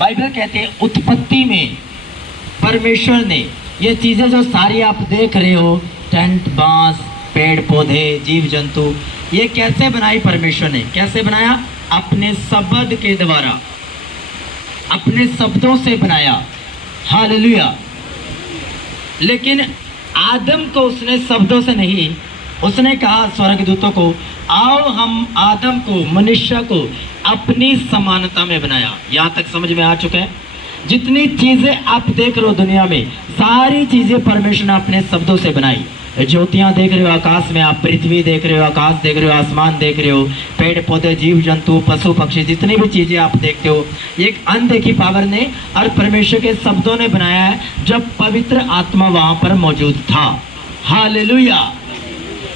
Bible कहते हैं उत्पत्ति में परमेश्वर ने ये चीज़ें जो सारी आप देख रहे हो, टेंट, बांस, पेड़ पौधे, जीव जंतु, ये कैसे बनाई परमेश्वर ने? कैसे बनाया? अपने शब्द के द्वारा, अपने शब्दों से बनाया। हालेलुया। लेकिन आदम को उसने शब्दों से नहीं, उसने कहा स्वर्गदूतों को, आओ हम आदम को, मनुष्य को अपनी समानता में बनाया। यहाँ तक समझ में आ चुका है? जितनी चीज़ें आप देख रहे हो दुनिया में, सारी चीज़ें परमेश्वर ने अपने शब्दों से बनाई। ज्योतियाँ देख रहे हो आकाश में, आप पृथ्वी देख रहे हो, आकाश देख रहे हो, आसमान देख रहे हो, पेड़ पौधे, जीव जंतु, पशु पक्षी, जितनी भी चीज़ें आप देखते हो, एक अनदेखी पावर ने और परमेश्वर के शब्दों ने बनाया है, जब पवित्र आत्मा वहाँ पर मौजूद था। हालेलुया।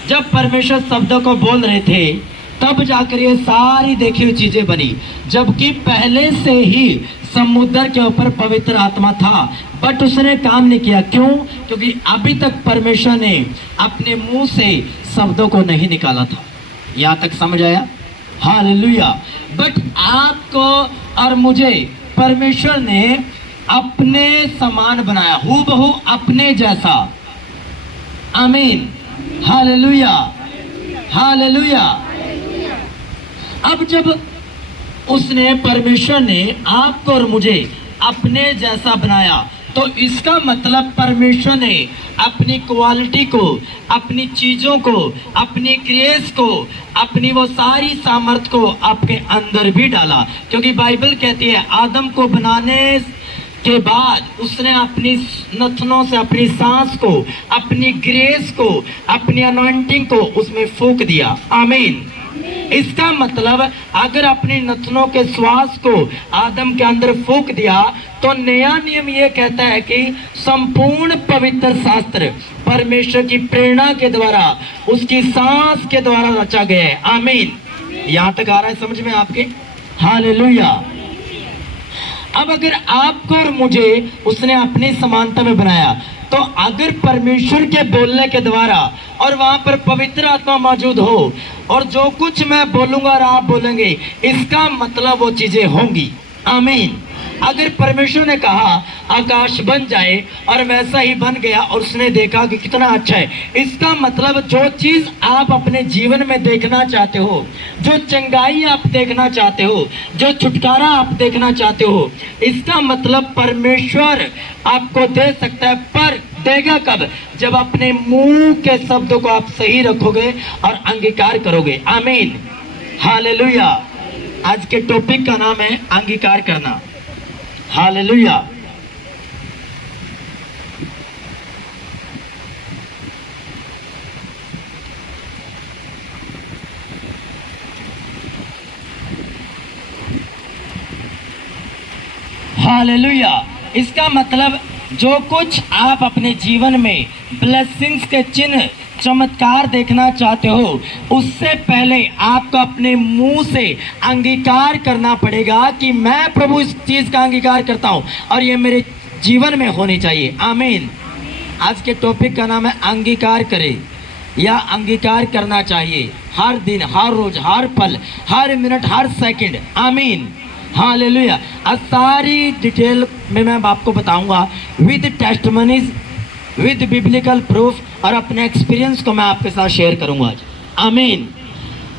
जब परमेश्वर शब्दों को बोल रहे थे तब जाकर ये सारी देखी हुई चीज़ें बनी, जबकि पहले से ही समुद्र के ऊपर पवित्र आत्मा था, बट उसने काम नहीं किया। क्यों? क्योंकि अभी तक परमेश्वर ने अपने मुंह से शब्दों को नहीं निकाला था। यहाँ तक समझ आया? हालेलुया। बट आपको और मुझे परमेश्वर ने अपने समान बनाया, हूबहू अपने जैसा। आमीन। Hallelujah, hallelujah. अब जब उसने, परमेश्वर ने आपको और मुझे अपने जैसा बनाया, तो इसका मतलब परमेश्वर ने अपनी क्वालिटी को, अपनी चीज़ों को, अपनी ग्रेस को, अपनी वो सारी सामर्थ को आपके अंदर भी डाला। क्योंकि बाइबल कहती है आदम को बनाने के बाद उसने अपनी नथनों से अपनी सांस को, अपनी ग्रेस को, अपनी अनॉइंटिंग को उसमें फूंक दिया। आमीन। इसका मतलब अगर अपनी नथनों के श्वास को आदम के अंदर फूंक दिया, तो नया नियम ये कहता है कि संपूर्ण पवित्र शास्त्र परमेश्वर की प्रेरणा के द्वारा, उसकी सांस के द्वारा रचा गया है। आमीन। यहाँ तक आ रहा है समझ में आपके? हालेलुया। अब अगर आपको और मुझे उसने अपनी समानता में बनाया, तो अगर परमेश्वर के बोलने के द्वारा और वहाँ पर पवित्र आत्मा मौजूद हो, और जो कुछ मैं बोलूँगा और आप बोलेंगे, इसका मतलब वो चीज़ें होंगी। आमीन। अगर परमेश्वर ने कहा आकाश बन जाए और वैसा ही बन गया, और उसने देखा कि कितना अच्छा है, इसका मतलब जो चीज़ आप अपने जीवन में देखना चाहते हो, जो चंगाई आप देखना चाहते हो, जो छुटकारा आप देखना चाहते हो, इसका मतलब परमेश्वर आपको दे सकता है। पर देगा कब? जब अपने मुंह के शब्दों को आप सही रखोगे और अंगीकार करोगे। आमीन। हालेलुया। आज के टॉपिक का नाम है अंगीकार करना। हालेलुया। हालेलुया। इसका मतलब जो कुछ आप अपने जीवन में ब्लेसिंग्स के चिन्ह, चमत्कार देखना चाहते हो, उससे पहले आपको अपने मुंह से अंगीकार करना पड़ेगा कि मैं प्रभु इस चीज़ का अंगीकार करता हूँ और ये मेरे जीवन में होनी चाहिए। आमीन। आज के टॉपिक का नाम है अंगीकार करें या अंगीकार करना चाहिए। हर दिन, हर रोज, हर पल, हर मिनट, हर सेकंड। आमीन। हालेलुया। आज सारी डिटेल में मैं आपको बताऊंगा with testimonies, with biblical proof, और अपने एक्सपीरियंस को मैं आपके साथ शेयर करूंगा आज। आमीन।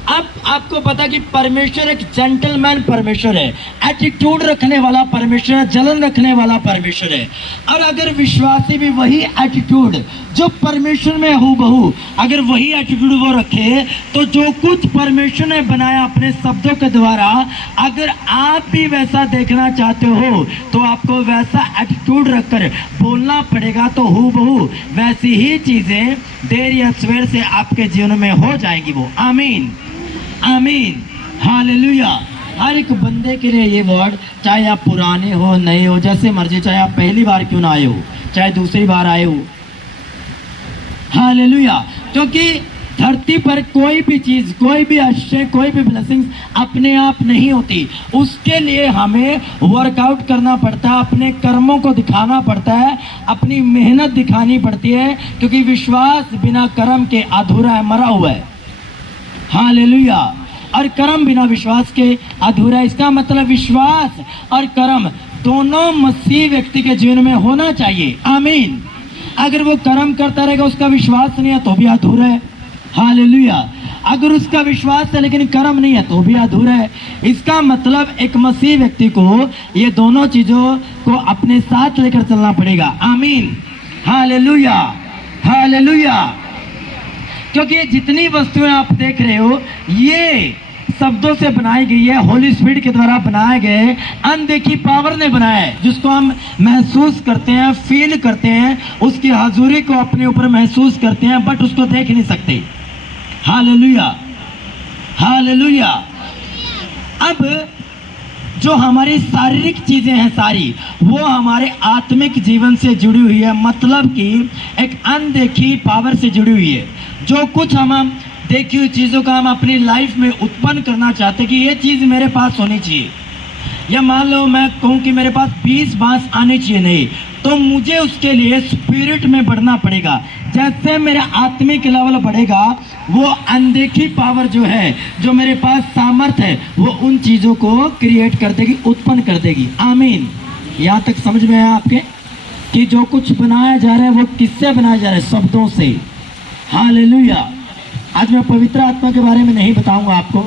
अब आपको पता कि परमेश्वर एक जेंटलमैन परमेश्वर है, एटीट्यूड रखने वाला परमेश्वर है, जलन रखने वाला परमेश्वर है। और अगर विश्वासी भी वही एटीट्यूड जो परमेश्वर में हूबहू, अगर वही एटीट्यूड वो रखे, तो जो कुछ परमेश्वर ने बनाया अपने शब्दों के द्वारा, अगर आप भी वैसा देखना चाहते हो, तो आपको वैसा एटीट्यूड रखकर बोलना पड़ेगा। तो हूबहू वैसी ही चीज़ें देर या सवेर से आपके जीवन में हो जाएगी वो। आमीन। आमीन। हालेलुया। हर एक बंदे के लिए ये वर्ड, चाहे आप पुराने हो, नए हो, जैसे मर्जी, चाहे आप पहली बार क्यों ना आए हो, चाहे दूसरी बार आए हो। हालेलुया। क्योंकि धरती पर कोई भी चीज़, कोई भी आश्चर्य, कोई भी ब्लेसिंग्स अपने आप नहीं होती। उसके लिए हमें वर्कआउट करना पड़ता है, अपने कर्मों को दिखाना पड़ता है, अपनी मेहनत दिखानी पड़ती है, क्योंकि विश्वास बिना कर्म के अधूरा है, मरा हुआ है। हालेलुया। और कर्म बिना विश्वास के अधूरा है। इसका मतलब विश्वास और कर्म दोनों मसीह व्यक्ति के जीवन में होना चाहिए। आमीन। अगर वो कर्म करता रहेगा, उसका विश्वास नहीं है तो भी अधूरा है। हालेलुया। अगर उसका विश्वास है लेकिन कर्म नहीं है तो भी अधूरा है। इसका मतलब एक मसीह व्यक्ति को ये दोनों चीजों को अपने साथ लेकर चलना पड़ेगा। आमीन। Hallelujah, hallelujah. क्योंकि ये जितनी वस्तुएं आप देख रहे हो, ये शब्दों से बनाई गई है, होली स्पिरिट के द्वारा बनाए गए, अनदेखी पावर ने बनाया है, जिसको हम महसूस करते हैं, फील करते हैं, उसकी हाजुरी को अपने ऊपर महसूस करते हैं, बट उसको देख नहीं सकते। Hallelujah, hallelujah. अब जो हमारी शारीरिक चीजें हैं सारी, वो हमारे आत्मिक जीवन से जुड़ी हुई है, मतलब कि एक अनदेखी पावर से जुड़ी हुई है। जो कुछ हम देखी हुई चीज़ों का हम अपनी लाइफ में उत्पन्न करना चाहते कि ये चीज़ मेरे पास होनी चाहिए, या मान लो मैं कहूँ कि मेरे पास 20 बांस आनी चाहिए, नहीं तो मुझे उसके लिए स्पिरिट में बढ़ना पड़ेगा। जैसे मेरा आत्मिक लेवल बढ़ेगा, वो अनदेखी पावर जो है, जो मेरे पास सामर्थ्य है, वो उन चीज़ों को क्रिएट कर देगी, उत्पन्न कर देगी। आमीन। यहाँ तक समझ में आया आपके कि जो कुछ बनाया जा रहा है वो किससे बनाया जा रहा है? शब्दों से। हालेलुया। आज मैं पवित्र आत्मा के बारे में नहीं बताऊंगा आपको,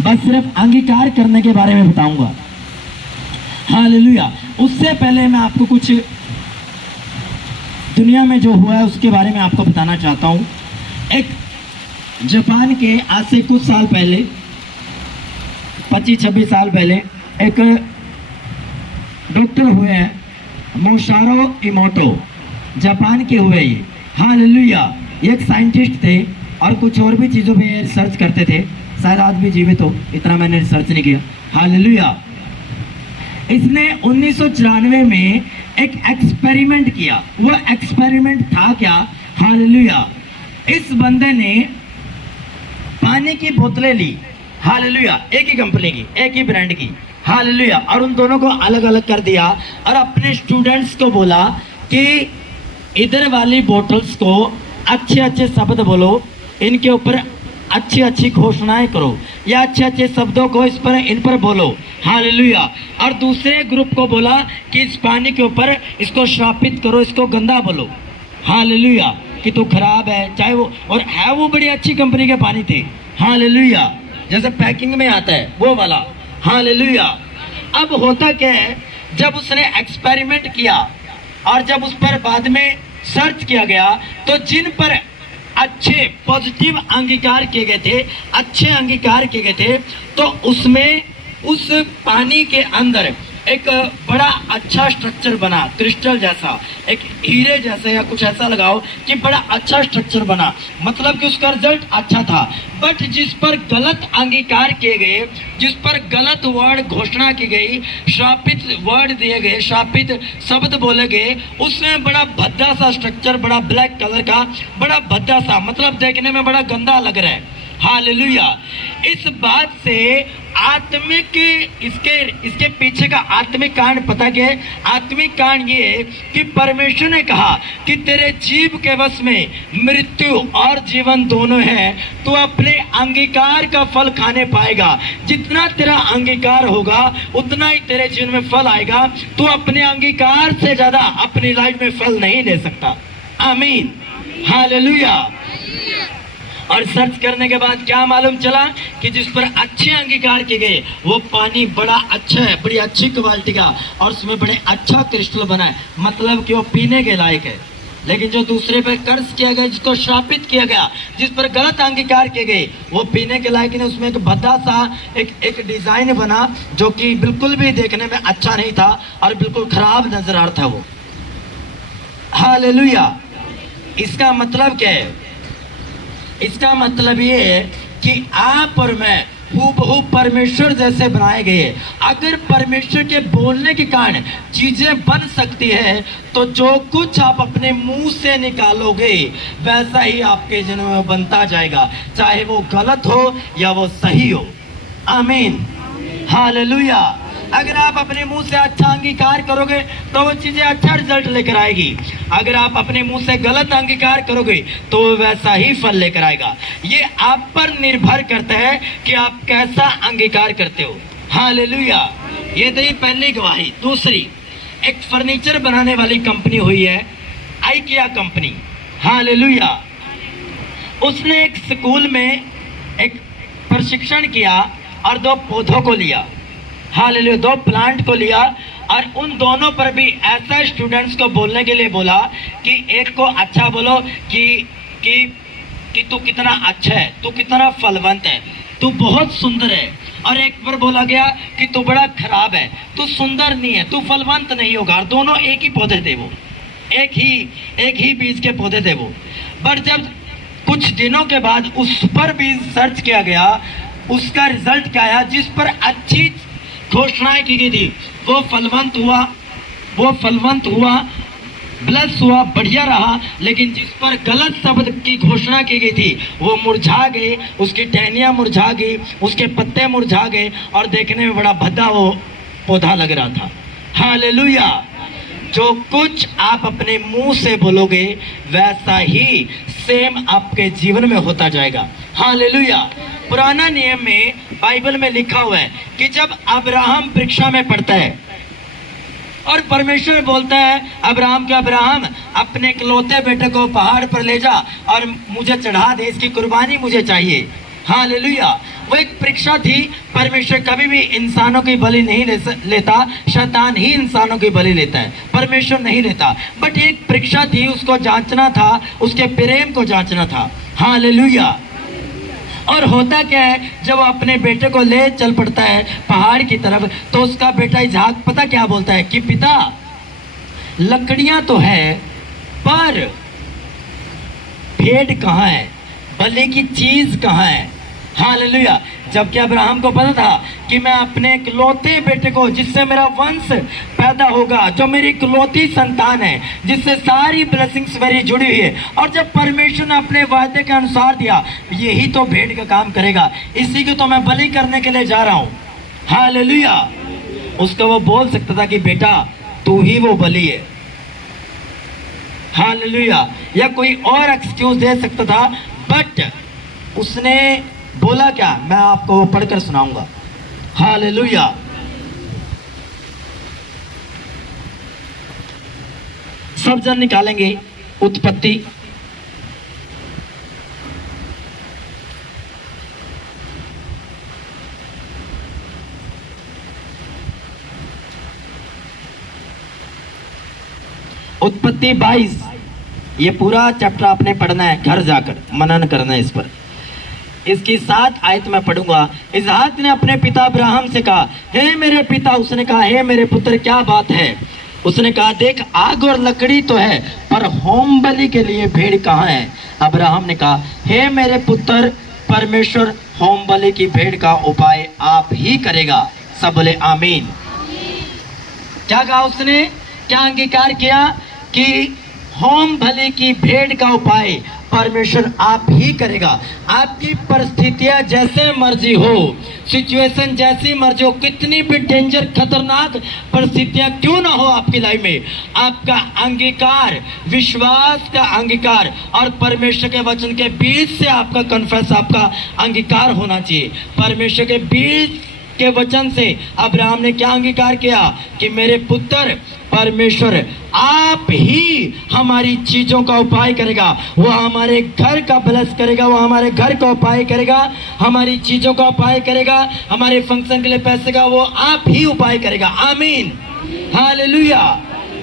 बस सिर्फ अंगीकार करने के बारे में बताऊंगा। हालेलुया। उससे पहले मैं आपको कुछ दुनिया में जो हुआ है उसके बारे में आपको बताना चाहता हूँ। एक जापान के आज से कुछ साल पहले, 25-26 साल पहले, एक डॉक्टर हुए हैं, मोशारो इमोटो, जापान के हुए ये। हालेलुया। ये एक साइंटिस्ट थे और कुछ और भी चीज़ों पे रिसर्च करते थे, शायद आज भी जीवित हो, इतना मैंने रिसर्च नहीं किया। हालेलुया। इसने 1994 में एक एक्सपेरिमेंट किया। वो एक्सपेरिमेंट था क्या? हालेलुया। इस बंदे ने पानी की बोतलें ली, हालेलुया, एक ही कंपनी की, एक ही ब्रांड की, हालेलुया, और उन दोनों को अलग अलग कर दिया और अपने स्टूडेंट्स को बोला कि इधर वाली बोतल्स को अच्छे अच्छे शब्द बोलो, इनके ऊपर अच्छी अच्छी घोषणाएं करो, या अच्छे अच्छे शब्दों को इन पर बोलो। हालेलुया। और दूसरे ग्रुप को बोला कि इस पानी के ऊपर इसको श्रापित करो, इसको गंदा बोलो। हालेलुया, कि तो खराब है, चाहे वो, और है वो बड़ी अच्छी कंपनी के पानी थे। हालेलुया। जैसे पैकिंग में आता है वो वाला। हालेलुया। अब होता क्या है, जब उसने एक्सपेरिमेंट किया और जब उस पर बाद में सर्च किया गया, तो जिन पर अच्छे पॉजिटिव अंगीकार किए गए थे, अच्छे अंगीकार किए गए थे, तो उसमें उस पानी के अंदर एक बड़ा अच्छा स्ट्रक्चर बना, क्रिस्टल जैसा, एक हीरे जैसा, या कुछ ऐसा लगाओ कि बड़ा अच्छा स्ट्रक्चर बना, मतलब कि उसका रिजल्ट अच्छा था। बट जिस पर गलत अंगीकार किए गए, जिस पर गलत वर्ड घोषणा की गई, श्रापित वर्ड दिए गए, श्रापित शब्द बोले गए, उसमें बड़ा भद्दा सा स्ट्रक्चर, बड़ा ब्लैक कलर का, बड़ा भद्दा सा, मतलब देखने में बड़ा गंदा लग रहा है। हालेलुया। इस बात से आत्मिक, इसके पीछे का आत्मिक कारण पता क्या है? आत्मिक कारण ये कि परमेश्वर ने कहा कि तेरे जीव के वश में मृत्यु और जीवन दोनों हैं, तो अपने अंगीकार का फल खाने पाएगा। जितना तेरा अंगीकार होगा उतना ही तेरे जीवन में फल आएगा। तू अपने अंगीकार से ज्यादा अपनी लाइफ में फल नहीं ले सकता। आमीन। हालेलुया। और सर्च करने के बाद क्या मालूम चला कि जिस पर अच्छे अंगीकार किए गए, वो पानी बड़ा अच्छा है, बड़ी अच्छी क्वालिटी का, और उसमें बड़े अच्छा क्रिस्टल बना है, मतलब कि वो पीने के लायक है। लेकिन जो दूसरे पर कर्ज किया गया, जिसको श्रापित किया गया, जिस पर गलत अंगीकार किए गए, वो पीने के लायक नहीं। उसमें एक भद्दा सा एक डिजाइन बना जो कि बिल्कुल भी देखने में अच्छा नहीं था और बिल्कुल खराब नजर आ रहा था वो। हालेलुया। इसका मतलब क्या है? इसका मतलब ये है कि आप और मैं हूबहू परमेश्वर जैसे बनाए गए हैं। अगर परमेश्वर के बोलने के कारण चीजें बन सकती है, तो जो कुछ आप अपने मुंह से निकालोगे वैसा ही आपके जीवन में बनता जाएगा, चाहे वो गलत हो या वो सही हो। आमीन। हालेलुया। अगर आप अपने मुंह से अच्छा अंगीकार करोगे तो वो चीजें अच्छा रिजल्ट लेकर आएगी। अगर आप अपने मुंह से गलत अंगीकार करोगे तो वो वैसा ही फल लेकर आएगा। ये आप पर निर्भर करता है कि आप कैसा अंगीकार करते हो। हालेलुया। ये तो पहली गवाही। दूसरी, एक फर्नीचर बनाने वाली कंपनी हुई है, आइकिया कंपनी। हालेलुया। उसने एक स्कूल में एक प्रशिक्षण किया और 2 पौधों को लिया। हालेलुया। 2 प्लांट को लिया और उन दोनों पर भी ऐसा स्टूडेंट्स को बोलने के लिए बोला कि एक को अच्छा बोलो कि तू कितना अच्छा है, तू कितना फलवंत है, तू बहुत सुंदर है। और एक पर बोला गया कि तू बड़ा खराब है, तू सुंदर नहीं है, तू फलवंत नहीं होगा। दोनों एक ही पौधे थे वो, एक ही बीज के पौधे थे वो। पर जब कुछ दिनों के बाद उस पर भी सर्च किया गया, उसका रिजल्ट क्या आया? जिस पर अच्छी घोषणाएं की गई थी वो फलवंत हुआ, प्लस हुआ, बढ़िया रहा। लेकिन जिस पर गलत शब्द की घोषणा की गई थी वो मुरझा गई, उसकी टहनियाँ मुरझा गई, उसके पत्ते मुरझा गए और देखने में बड़ा भद्दा वो पौधा लग रहा था। हालेलुया। जो कुछ आप अपने मुंह से बोलोगे वैसा ही सेम आपके जीवन में होता जाएगा। हालेलुया। पुराना नियम में बाइबल में लिखा हुआ है कि जब अब्राहम परीक्षा में पड़ता है और परमेश्वर बोलता है अब्राहम के, अब्राहम अपने इकलौते बेटे को पहाड़ पर ले जा और मुझे चढ़ा दे, इसकी कुर्बानी मुझे चाहिए। हालेलुया। वो एक परीक्षा थी। परमेश्वर कभी भी इंसानों की बलि नहीं लेता, शैतान ही इंसानों की बलि लेता है, परमेश्वर नहीं लेता। बट एक परीक्षा थी, उसको जांचना था, उसके प्रेम को जांचना था। हालेलुया। और होता क्या है, जब अपने बेटे को ले चल पड़ता है पहाड़ की तरफ, तो उसका बेटा इसहाक पता क्या बोलता है कि पिता, लकड़ियां तो है पर भेड़ कहाँ है, बलि की चीज कहाँ है। हालेलुया। जबकि अब्राहम को पता था कि मैं अपने इकलौते बेटे को, जिससे मेरा वंश पैदा होगा, जो मेरी इकलौती संतान है, जिससे सारी ब्लेसिंग्स मेरी जुड़ी हुई है, और जब परमेश्वर ने अपने वायदे के अनुसार दिया, यही तो भेड़ का काम करेगा, इसी को तो मैं बलि करने के लिए जा रहा हूँ। हालेलुया। उसको वो बोल सकता था कि बेटा तू ही वो बलि है। हालेलुया। या कोई और एक्सक्यूज दे सकता था, बट उसने बोला क्या, मैं आपको पढ़कर सुनाऊंगा। हालेलुया। सब जन निकालेंगे उत्पत्ति उत्पत्ति 22। ये पूरा चैप्टर आपने पढ़ना है, घर जाकर मनन करना है इस पर। इसकी 7 आयत में पढ़ूंगा। इसहाक ने अपने पिता अब्राहम से कहा, हे मेरे पिता। उसने कहा, हे मेरे पुत्र क्या बात है? उसने कहा, देख आग और लकड़ी तो है, पर होम बलि के लिए भेड़ कहाँ है? अब्राहम ने कहा, हे मेरे पुत्र, परमेश्वर होम बलि की भेड़ का उपाय आप ही करेगा। सब बोले आमीन। क्या कहा उसने? क्या अंगीकार किया कि होम बलि की भेड़ का उपाय परमेश्वर आप ही करेगा। आपकी परिस्थितियां जैसे मर्जी हो, सिचुएशन जैसी मर्जी हो, कितनी भी डेंजर खतरनाक परिस्थितियां क्यों ना हो आपकी लाइफ में, आपका अंगीकार, विश्वास का अंगीकार और परमेश्वर के वचन के बीच से आपका कन्फेस, आपका अंगीकार होना चाहिए। परमेश्वर के बीच के वचन से अब्राहम ने क्या अंगीकार किया कि मेरे पुत्र, परमेश्वर आप ही हमारी चीजों का उपाय करेगा। वो हमारे घर का ब्लेस करेगा, वो हमारे घर का उपाय करेगा, हमारी चीजों का उपाय करेगा, हमारे फंक्शन के लिए पैसे का वो आप ही उपाय करेगा। आमीन। हालेलुया।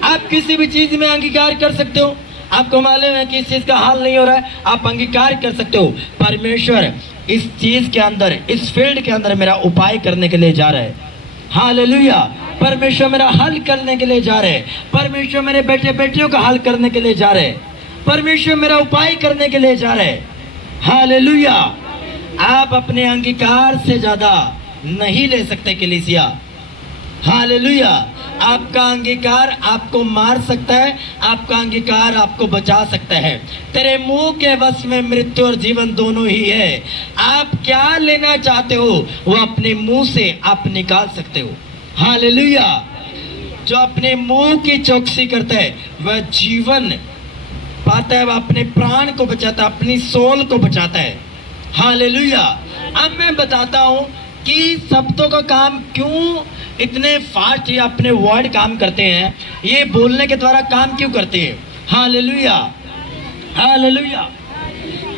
आप किसी भी चीज में अंगीकार कर सकते हो। आपको मालूम है कि इस चीज का हाल नहीं हो रहा है, आप अंगीकार कर सकते हो, परमेश्वर इस चीज के अंदर, इस फील्ड के अंदर मेरा उपाय करने के लिए जा रहा है। हालेलुया। परमेश्वर मेरा हल करने के लिए जा रहे हैं। परमेश्वर मेरे बेटे बेटियों का हल करने के लिए जा रहे हैं। परमेश्वर मेरा उपाय करने के लिए जा रहे हैं। हालेलुया। आप अपने अंगीकार से ज्यादा नहीं ले सकते कलीसिया। हालेलुया। आपका अंगीकार आपको मार सकता है, आपका अंगीकार आपको बचा सकता है। तेरे मुंह के वश में मृत्यु और जीवन दोनों ही है। आप क्या लेना चाहते हो वो अपने मुंह से आप निकाल सकते हो। हालेलुया। जो अपने मुंह की चौकसी करता है वह जीवन पाता है, वह अपने प्राण को बचाता है, अपनी सोल को बचाता है। हालेलुया। अब मैं बताता हूं कि शब्दों का काम क्यों इतने फास्ट ये अपने वर्ड काम करते हैं, ये बोलने के द्वारा काम क्यों करते हैं। Hallelujah, hallelujah.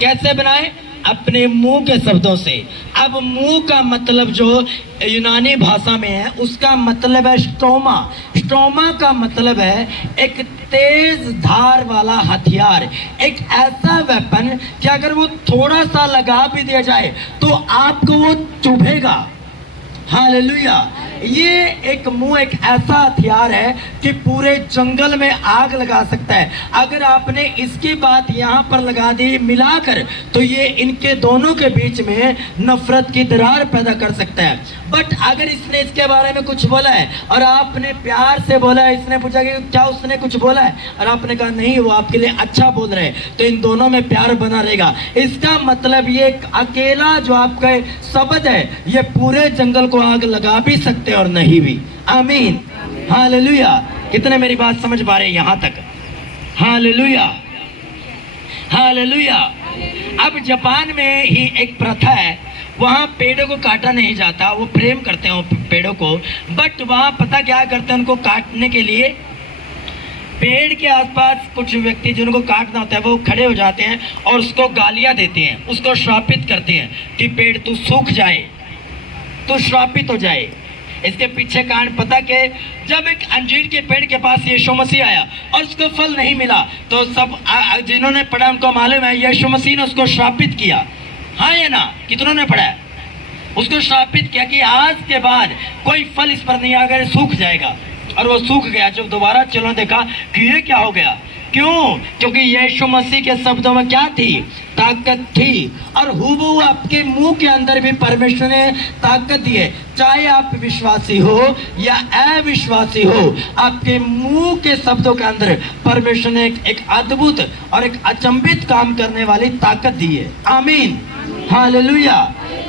कैसे बनाए? अपने मुंह के शब्दों से। अब मुंह का मतलब जो यूनानी भाषा में है उसका मतलब है स्टोमा। स्टोमा का मतलब है एक तेज धार वाला हथियार, एक ऐसा वेपन कि अगर वो थोड़ा सा लगा भी दिया जाए तो आपको वो चुभेगा। हालेलुया। ये एक मुंह एक ऐसा हथियार है कि पूरे जंगल में आग लगा सकता है। अगर आपने इसकी बात यहाँ पर लगा दी मिलाकर तो ये इनके दोनों के बीच में नफरत की दरार पैदा कर सकता है। बट अगर इसने इसके बारे में कुछ बोला है और आपने प्यार से बोला है, इसने पूछा कि क्या उसने कुछ बोला है और आपने कहा नहीं वो आपके लिए अच्छा बोल रहे हैं, तो इन दोनों में प्यार बना रहेगा। इसका मतलब ये अकेला जो आपका शब्द है ये पूरे जंगल को आग लगा भी सकते हैं और नहीं भी। आमीन, हालेलुया। कितने मेरी बात समझ पा रहे हैं यहाँ तक? Hallelujah, hallelujah. अब जापान में ही एक प्रथा है, वहाँ पेड़ों को काटा नहीं जाता, वो प्रेम करते हैं पेड़ों को, बट वहाँ पता क्या करते हैं, उनको काटने के लिए पेड़ के आसपास कुछ व्यक्ति जिनको काटना होता है वो खड़े हो जाते हैं और उसको गालियाँ देते हैं, उसको श्रापित करते हैं कि पेड़ तू सूख जाए, तू श्रापित हो जाए। इसके पीछे कारण पता कि जब एक अंजीर के पेड़ के पास यीशु मसीह आया और उसको फल नहीं मिला तो सब जिन्होंने पढ़ा उनको मालूम है यीशु मसीह ने उसको श्रापित किया। हाँ या ना? कितनों ने पढ़ा है? उसको श्रापित किया कि आज के बाद कोई फल इस पर नहीं आएगा, सूख जाएगा। और वो सूख गया। जब दोबारा चलो देखा कि ये क्या हो गया, क्यों? क्योंकि यीशु मसीह के शब्दों में क्या थी? ताकत थी। और हूबहू आपके मुंह के अंदर भी परमेश्वर ने ताकत दी है। चाहे आप विश्वासी हो या अविश्वासी हो, आपके मुंह के शब्दों के अंदर परमेश्वर ने एक अद्भुत और एक अचंभित काम करने वाली ताकत दी है। आमीन, हालेलुया।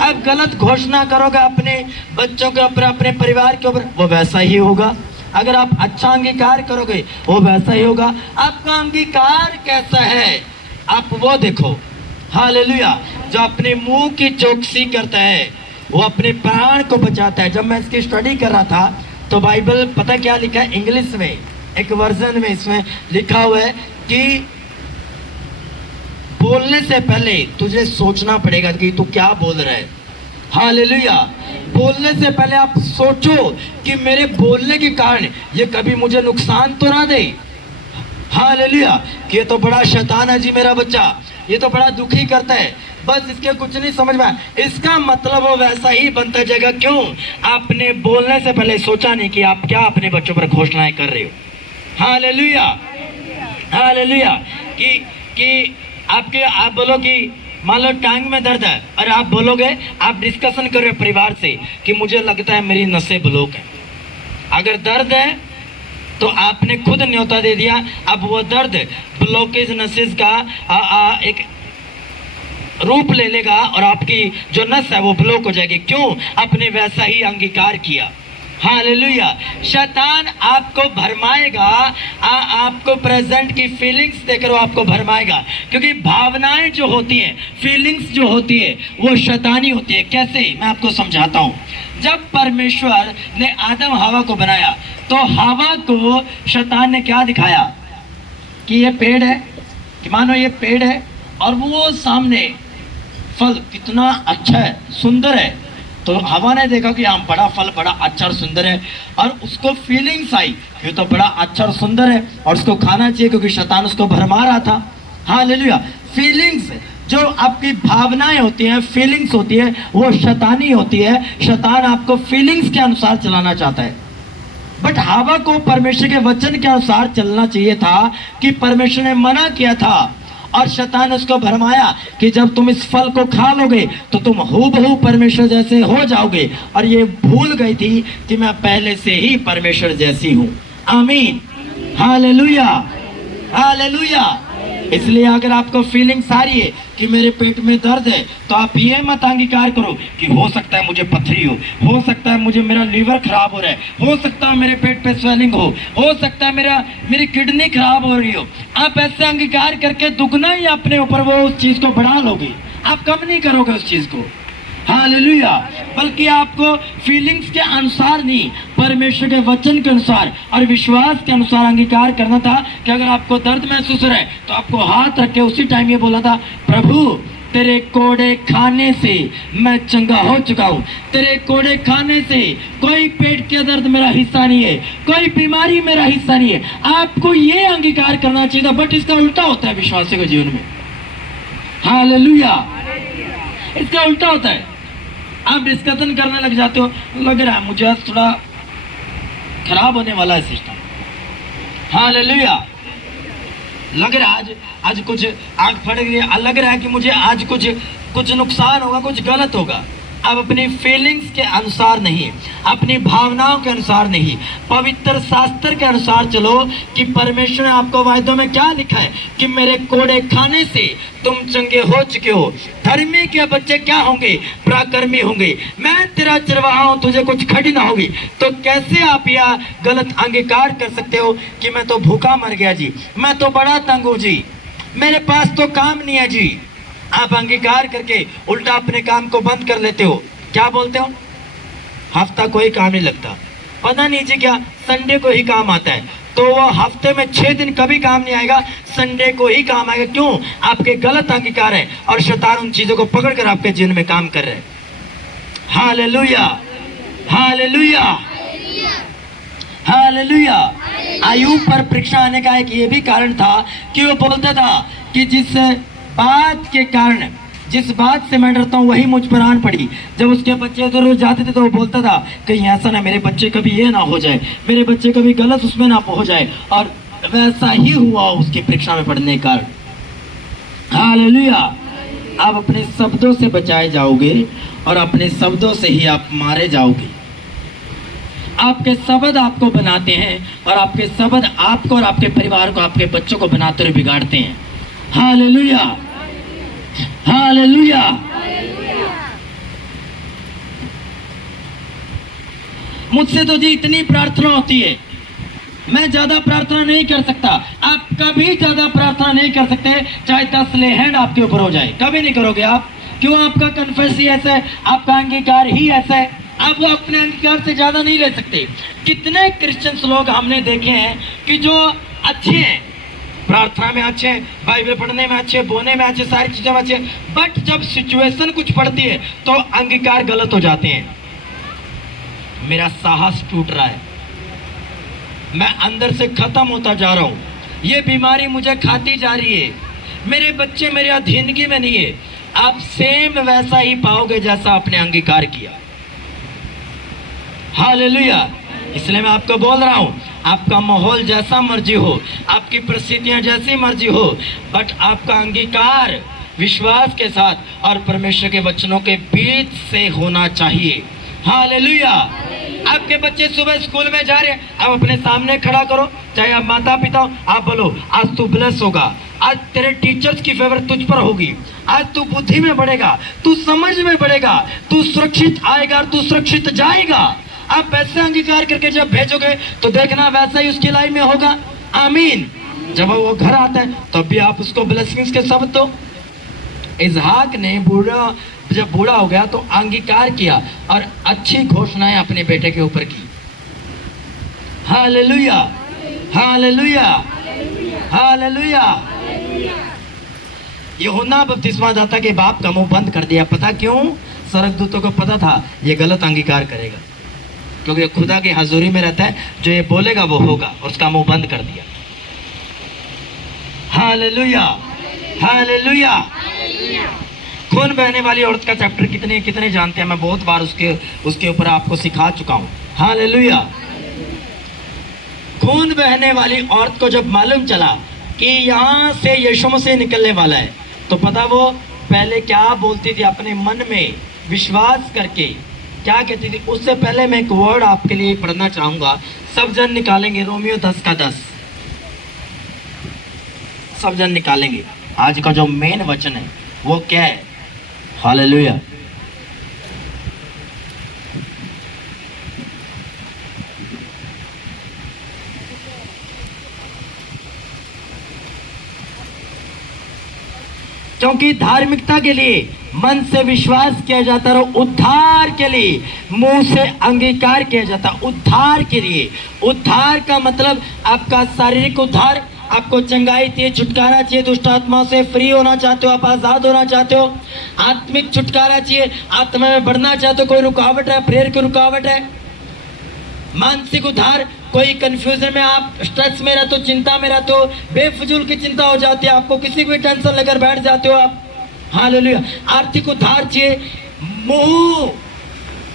अब गलत घोषणा करोगे अपने बच्चों के ऊपर, अपने परिवार के ऊपर, वो वैसा ही होगा। अगर आप अच्छा अंगीकार करोगे वो वैसा ही होगा। आपका अंगीकार कैसा है आप वो देखो। हालेलुया। जो अपने मुंह की चौकसी करता है वो अपने प्राण को बचाता है। जब मैं इसकी स्टडी कर रहा था तो बाइबल पता क्या लिखा है, इंग्लिश में एक वर्जन में इसमें लिखा हुआ है कि बोलने से पहले तुझे सोचना पड़ेगा कि तू क्या बोल रहा है। हालेलुया। बोलने से पहले आप सोचो कि मेरे बोलने के कारण ये कभी मुझे नुकसान तो ना दे। हालेलुया। कि ये तो बड़ा शैतान है जी मेरा बच्चा, ये तो बड़ा दुखी करता है, बस इसके कुछ नहीं समझ में आया। इसका मतलब वो वैसा ही बनता जाएगा। क्यों? आपने बोलने से पहले सोचा नहीं कि आप क्या अपने बच्चों पर घोषणाएं कर रहे हो। Hallelujah, hallelujah. कि आपके आप बोलो कि मान लो टांग में दर्द है और आप बोलोगे, आप डिस्कशन करो परिवार से कि मुझे लगता है मेरी नसें ब्लॉक है। अगर दर्द है तो आपने खुद न्योता दे दिया। अब वो दर्द ब्लॉकेज नसेस का एक रूप ले लेगा और आपकी जो नस है वो ब्लॉक हो जाएगी। क्यों? आपने वैसा ही अंगीकार किया। हालेलुया। शैतान आपको भरमाएगा, आपको प्रेजेंट की फीलिंग्स देकर वो आपको भरमाएगा। क्योंकि भावनाएं जो होती हैं, फीलिंग्स जो होती है वो शैतानी होती है। कैसे? मैं आपको समझाता हूँ। जब परमेश्वर ने आदम हवा को बनाया तो हवा को शैतान ने क्या दिखाया कि ये पेड़ है, कि मानो ये पेड़ है और वो सामने फल कितना अच्छा है, सुंदर है। तो हवा ने देखा कि हाँ बड़ा फल बड़ा अच्छा और सुंदर है और उसको फीलिंग्स आई कि तो बड़ा अच्छा और सुंदर है और उसको खाना चाहिए, क्योंकि शैतान उसको भरमा रहा था। हालेलुया। फीलिंग्स, जो आपकी भावनाएं होती हैं, फीलिंग्स होती है, वो शैतानी होती है। शैतान आपको फीलिंग्स के अनुसार चलाना चाहता है। बट हवा को परमेश्वर के वचन के अनुसार चलना चाहिए था कि परमेश्वर ने मना किया था और शैतान उसको भरमाया कि जब तुम इस फल को खा लोगे तो तुम हूबहू परमेश्वर जैसे हो जाओगे। और ये भूल गई थी कि मैं पहले से ही परमेश्वर जैसी हूँ। आमीन, हालेलुया, हालेलुया। इसलिए अगर आपको फीलिंग्स आ रही है कि मेरे पेट में दर्द है तो आप ये मत अंगीकार करो कि हो सकता है मुझे पथरी हो सकता है मुझे मेरा लीवर खराब हो रहा है, हो सकता है मेरे पेट पे स्वेलिंग हो सकता है मेरी किडनी खराब हो रही हो। आप ऐसे अंगीकार करके दुगना ही अपने ऊपर वो उस चीज़ को बढ़ा लोगे, आप कम नहीं करोगे उस चीज़ को। हालेलुया। बल्कि आपको फीलिंग्स के अनुसार नहीं, परमेश्वर के वचन के अनुसार और विश्वास के अनुसार अंगीकार करना था कि अगर आपको दर्द महसूस हो रहा है तो आपको हाथ रख के उसी टाइम ये बोला था, प्रभु तेरे कोड़े खाने से मैं चंगा हो चुका हूँ। तेरे कोड़े खाने से कोई पेट के दर्द मेरा हिस्सा नहीं है, कोई बीमारी मेरा हिस्सा नहीं है। आपको ये अंगीकार करना चाहिए था, बट इसका उल्टा होता है विश्वासी के जीवन में। हालेलुया। इसका उल्टा होता है, आप डिस्कशन करने लग जाते हो, लग रहा है मुझे आज थोड़ा खराब होने वाला है सिस्टम। हालेलुया। लग रहा है आज कुछ आंख फट गई, लग रहा है कि मुझे आज कुछ नुकसान होगा, कुछ गलत होगा। अब अपनी फीलिंग्स के अनुसार नहीं, अपनी भावनाओं के अनुसार नहीं, पवित्र शास्त्र के अनुसार चलो कि परमेश्वर ने आपको वायदों में क्या लिखा है कि मेरे कोड़े खाने से तुम चंगे हो चुके हो। धर्मी के बच्चे क्या होंगे? पराक्रमी होंगे। मैं तेरा चरवाहा हूं, तुझे कुछ खड़ी ना होगी। तो कैसे आप यह गलत अंगीकार कर सकते हो कि मैं तो भूखा मर गया जी, मैं तो बड़ा तंग हूं जी, मेरे पास तो काम नहीं है जी। आप अंगीकार करके उल्टा अपने काम को बंद कर लेते हो। क्या बोलते हो? हफ्ता कोई काम नहीं लगता, पता नहीं जी क्या संडे को ही काम आता है। तो वो हफ्ते में 6 दिन कभी काम नहीं आएगा, संडे को ही काम आएगा। क्यों? आपके गलत अंगीकार है और शैतान उन चीजों को पकड़कर आपके जीवन में काम कर रहे हैं। Hallelujah, hallelujah, hallelujah. आयु पर परीक्षा आने का एक ये भी कारण था कि वो बोलता था कि जिस बात से मैं डरता हूँ वही मुझ पर आन पड़ी। जब उसके बच्चे उधर रोज जाते थे तो वो बोलता था कहीं ऐसा ना मेरे बच्चे कभी ये ना हो जाए, मेरे बच्चे कभी गलत उसमें ना हो जाए। और वैसा ही हुआ उसकी परीक्षा में पढ़ने का। हालेलुया। आप अपने शब्दों से बचाए जाओगे और अपने शब्दों से ही आप मारे जाओगे। आपके शब्द आपको बनाते हैं और आपके शब्द आपको और आपके परिवार को, आपके बच्चों को बनाते हुए बिगाड़ते हैं। Hallelujah, hallelujah. मुझसे तो जी इतनी प्रार्थना होती है, मैं ज्यादा प्रार्थना नहीं कर सकता। आप कभी ज्यादा प्रार्थना नहीं कर सकते, चाहे 10 लेहैंड आपके ऊपर हो जाए, कभी नहीं करोगे आप। क्यों? आपका कन्फेस ही ऐसा है, आपका अंगीकार ही ऐसा है, आप वो अपने अंगीकार से ज्यादा नहीं ले सकते। कितने क्रिश्चियंस लोग हमने देखे हैं कि जो अच्छे हैं, प्रार्थना में अच्छे, बाइबल पढ़ने में अच्छे, बोलने में अच्छे, सारी चीजों में अच्छे, बट जब सिचुएशन कुछ पड़ती है तो अंगीकार गलत हो जाते हैं। मेरा साहस टूट रहा है, मैं अंदर से खत्म होता जा रहा हूं, ये बीमारी मुझे खाती जा रही है, मेरे बच्चे मेरे अधीनगी में नहीं है। आप सेम वैसा ही पाओगे जैसा आपने अंगीकार किया। हालेलुया। इसलिए मैं आपको बोल रहा हूं, आपका माहौल जैसा मर्जी हो, आपकी परिस्थितियां जैसी मर्जी हो, बट आपका अंगीकार विश्वास के साथ और परमेश्वर के वचनों के बीच से होना चाहिए। हालेलुया। आपके बच्चे सुबह स्कूल में जा रहे हैं, आप अपने सामने खड़ा करो, चाहे आप माता पिता हो, आप बोलो आज तू ब्लेस होगा, आज तेरे टीचर्स की फेवर तुझ पर होगी, आज तू बुद्धि में बढ़ेगा, तू समझ में बढ़ेगा, तू सुरक्षित आएगा और तू सुरक्षित जाएगा। आप वैसे अंगीकार करके जब भेजोगे तो देखना वैसा ही उसकी लाइफ में होगा। आमीन। जब वो घर आता है तब भी आप उसको ब्लेसिंग्स के शब्द दो। इसहाक ने जब बूढ़ा हो गया तो अंगीकार किया और अच्छी घोषणाएं अपने बेटे के ऊपर की। Hallelujah, hallelujah, hallelujah. यूहन्ना बपतिस्मा दाता के बाप का मुंह बंद कर दिया। पता क्यों? स्वर्गदूतों को पता था ये गलत अंगीकार करेगा, क्योंकि खुदा की हजूरी में रहता है, जो ये बोलेगा वो होगा, और उसका मुंह बंद कर दिया। Hallelujah, hallelujah. खून बहने वाली औरत का चैप्टर कितने जानते हैं? मैं बहुत बार उसके ऊपर आपको सिखा चुका हूं। हालेलुया। खून बहने वाली औरत को जब मालूम चला कि यहाँ से यीशु मसीह निकलने वाला है, तो पता वो पहले क्या बोलती थी? अपने मन में विश्वास करके क्या कहती थी? उससे पहले मैं एक वर्ड आपके लिए पढ़ना चाहूंगा, सब जन निकालेंगे। रोमियो 10:10 सब जन निकालेंगे। आज का जो मेन वचन है वो क्या है? हालेलुया। क्योंकि धार्मिकता के लिए मन से विश्वास किया जाता है, उद्धार के लिए मुंह से अंगीकार किया जाता है। उद्धार के लिए, उद्धार का मतलब आपका शारीरिक उद्धार, आपको चंगाई चाहिए, छुटकारा चाहिए, दुष्ट आत्माओं से फ्री होना चाहते हो, आप आजाद होना चाहते हो, आत्मिक छुटकारा चाहिए, आत्मा में बढ़ना चाहते हो, कोई रुकावट है, प्रेयर की रुकावट है। मानसिक उद्धार, कोई कंफ्यूजन में, आप स्ट्रेस में रहते हो, चिंता में रहते हो, बेफजूल की चिंता हो जाती है, आपको किसी भी टेंशन लेकर बैठ जाते हो आप। हालेलुया। आर्थिक उद्धार चाहिए, मुंह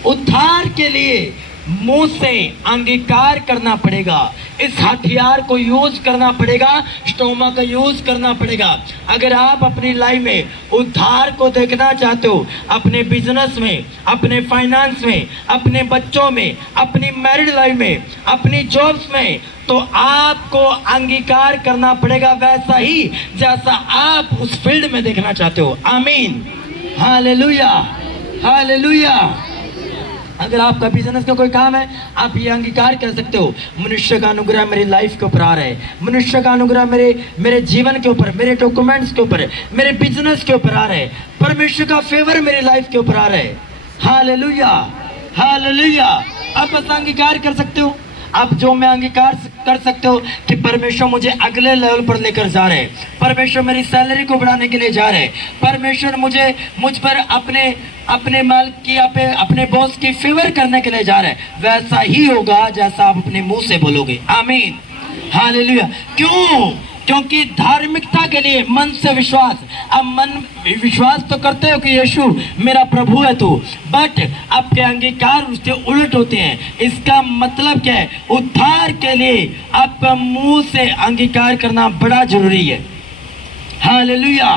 उद्धार के लिए मुंह से अंगीकार करना पड़ेगा, इस हथियार को यूज करना पड़ेगा, स्टोमा का यूज करना पड़ेगा। अगर आप अपनी लाइफ में उद्धार को देखना चाहते हो, अपने बिजनेस में, अपने फाइनेंस में, अपने बच्चों में, अपनी मैरिड लाइफ में, अपनी जॉब्स में, तो आपको अंगीकार करना पड़ेगा वैसा ही जैसा आप उस फील्ड में देखना चाहते हो। आमीन। Hallelujah, hallelujah. अगर आपका बिजनेस का कोई काम है, आप ये अंगीकार कर सकते हो, मनुष्य का अनुग्रह मेरी लाइफ के ऊपर आ रहा है, मनुष्य का अनुग्रह मेरे जीवन के ऊपर, मेरे डॉक्यूमेंट्स के ऊपर, मेरे बिजनेस के ऊपर आ रहा है, परमेश्वर का फेवर मेरी लाइफ के ऊपर आ रहा है। Hallelujah, hallelujah. आप बस अंगीकार कर सकते हो, आप जो मैं अंगीकार कर सकते हो कि परमेश्वर मुझे अगले लेवल पर लेकर जा रहे हैं, परमेश्वर मेरी सैलरी को बढ़ाने के लिए जा रहे हैं, परमेश्वर मुझ पर अपने मालिक की, अपने बॉस की फेवर करने के लिए जा रहे हैं। वैसा ही होगा जैसा आप अपने मुंह से बोलोगे। आमीन, हालेलुया। क्यों? क्योंकि धार्मिकता के लिए मन से विश्वास। अब मन विश्वास तो करते हो कि यीशु मेरा प्रभु है, तो बट आपके अंगीकार उसके उलट होते हैं। इसका मतलब क्या है? उद्धार के लिए आपका मुंह से अंगीकार करना बड़ा जरूरी है। हालेलुया।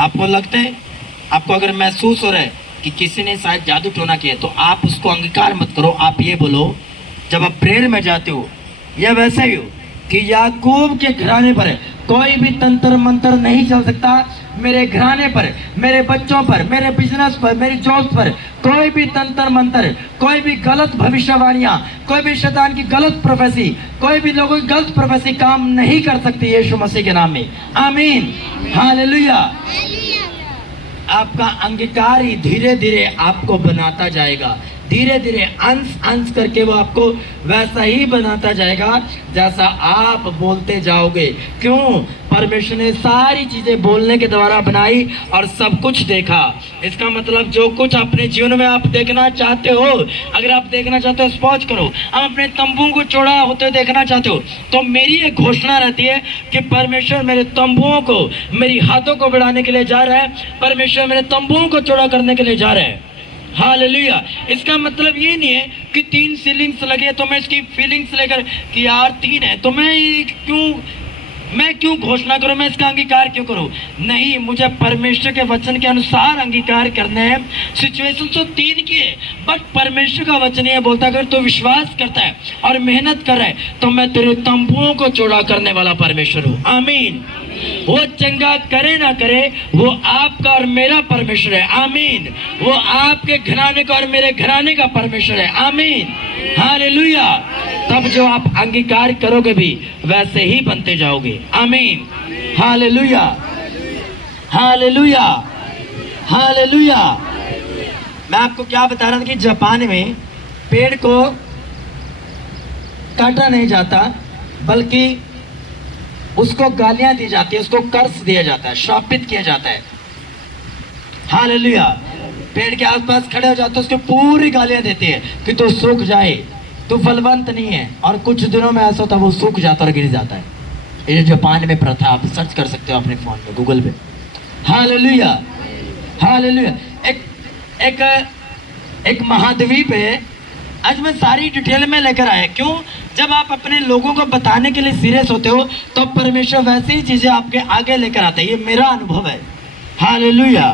आपको लगता है, आपको अगर महसूस हो रहा है कि किसी ने शायद जादू टोना किया, तो आप उसको अंगीकार मत करो, आप ये बोलो जब आप प्रेयर में जाते हो, या वैसे ही हो कि याकूब के घराने पर कोई भी तंत्र मंत्र नहीं चल सकता, मेरे घराने पर, मेरे बच्चों पर, मेरे बिजनेस पर, मेरी जॉब पर कोई भी तंत्र मंत्र, कोई भी गलत भविष्यवाणियां, कोई भी शैतान की गलत प्रोफेसी, कोई भी लोगों की गलत प्रोफेसी काम नहीं कर सकती यीशु मसीह के नाम में। आमीन, हालेलुया। आपका अंगीकार ही धीरे धीरे आपको बनाता जाएगा, धीरे धीरे अंश अंश करके वो आपको वैसा ही बनाता जाएगा जैसा आप बोलते जाओगे। क्यों? परमेश्वर ने सारी चीजें बोलने के द्वारा बनाई और सब कुछ देखा। इसका मतलब जो कुछ अपने जीवन में आप देखना चाहते हो, अगर आप देखना चाहते हो स्पॉज करो, आप अपने तंबू को चौड़ा होते देखना चाहते हो, तो मेरी एक घोषणा रहती है कि परमेश्वर मेरे तंबुओं को, मेरी हाथों को बढ़ाने के लिए जा रहा है, परमेश्वर मेरे तंबुओं को चौड़ा करने के लिए जा रहा है। हालेलुया। इसका मतलब ये नहीं है कि 3 सीलिंग्स लगे तो मैं इसकी फीलिंग्स लेकर कि यार 3 है तो मैं क्यों घोषणा करूं, मैं इसका अंगीकार क्यों करूं? नहीं, मुझे परमेश्वर के वचन के अनुसार अंगीकार करना है। सिचुएशन तो 3 की है, बट परमेश्वर का वचन ये बोलता है अगर तू विश्वास करता है और मेहनत कर रहा है तो मैं तेरे तंबुओं को चौड़ा करने वाला परमेश्वर हूं। आमीन। वो चंगा करे ना करे, वो आपका और मेरा परमेश्वर है। आमीन। वो आपके घराने का और मेरे घराने का परमेश्वर है। आमीन, हालेलुया। तब जो आप अंगीकार करोगे भी वैसे ही बनते जाओगे। आमीन, हालेलुया, हालेलुया, हालेलुया। मैं आपको क्या बता रहा था कि जापान में पेड़ को काटा नहीं जाता, बल्कि उसको गालियां दी जाती है, उसको कर्स दिया जाता है, श्रापित किया जाता है। हालेलुया। पेड़ के आसपास खड़े हो जाते हैं, उसको पूरी गालियां देती है कि तू सूख जाए, तू फलवंत नहीं है, और कुछ दिनों में ऐसा होता है वो सूख जाता और गिर जाता है। ये जापान में प्रथा, आप सर्च कर सकते हो अपने फोन में, गूगल पे। Hallelujah, hallelujah. एक महाद्वीप है। आज मैं सारी डिटेल में लेकर आया। क्यों? जब आप अपने लोगों को बताने के लिए सीरियस होते हो तो परमेश्वर वैसे ही चीजें आपके आगे लेकर आता है। ये मेरा अनुभव है। हालेलुया।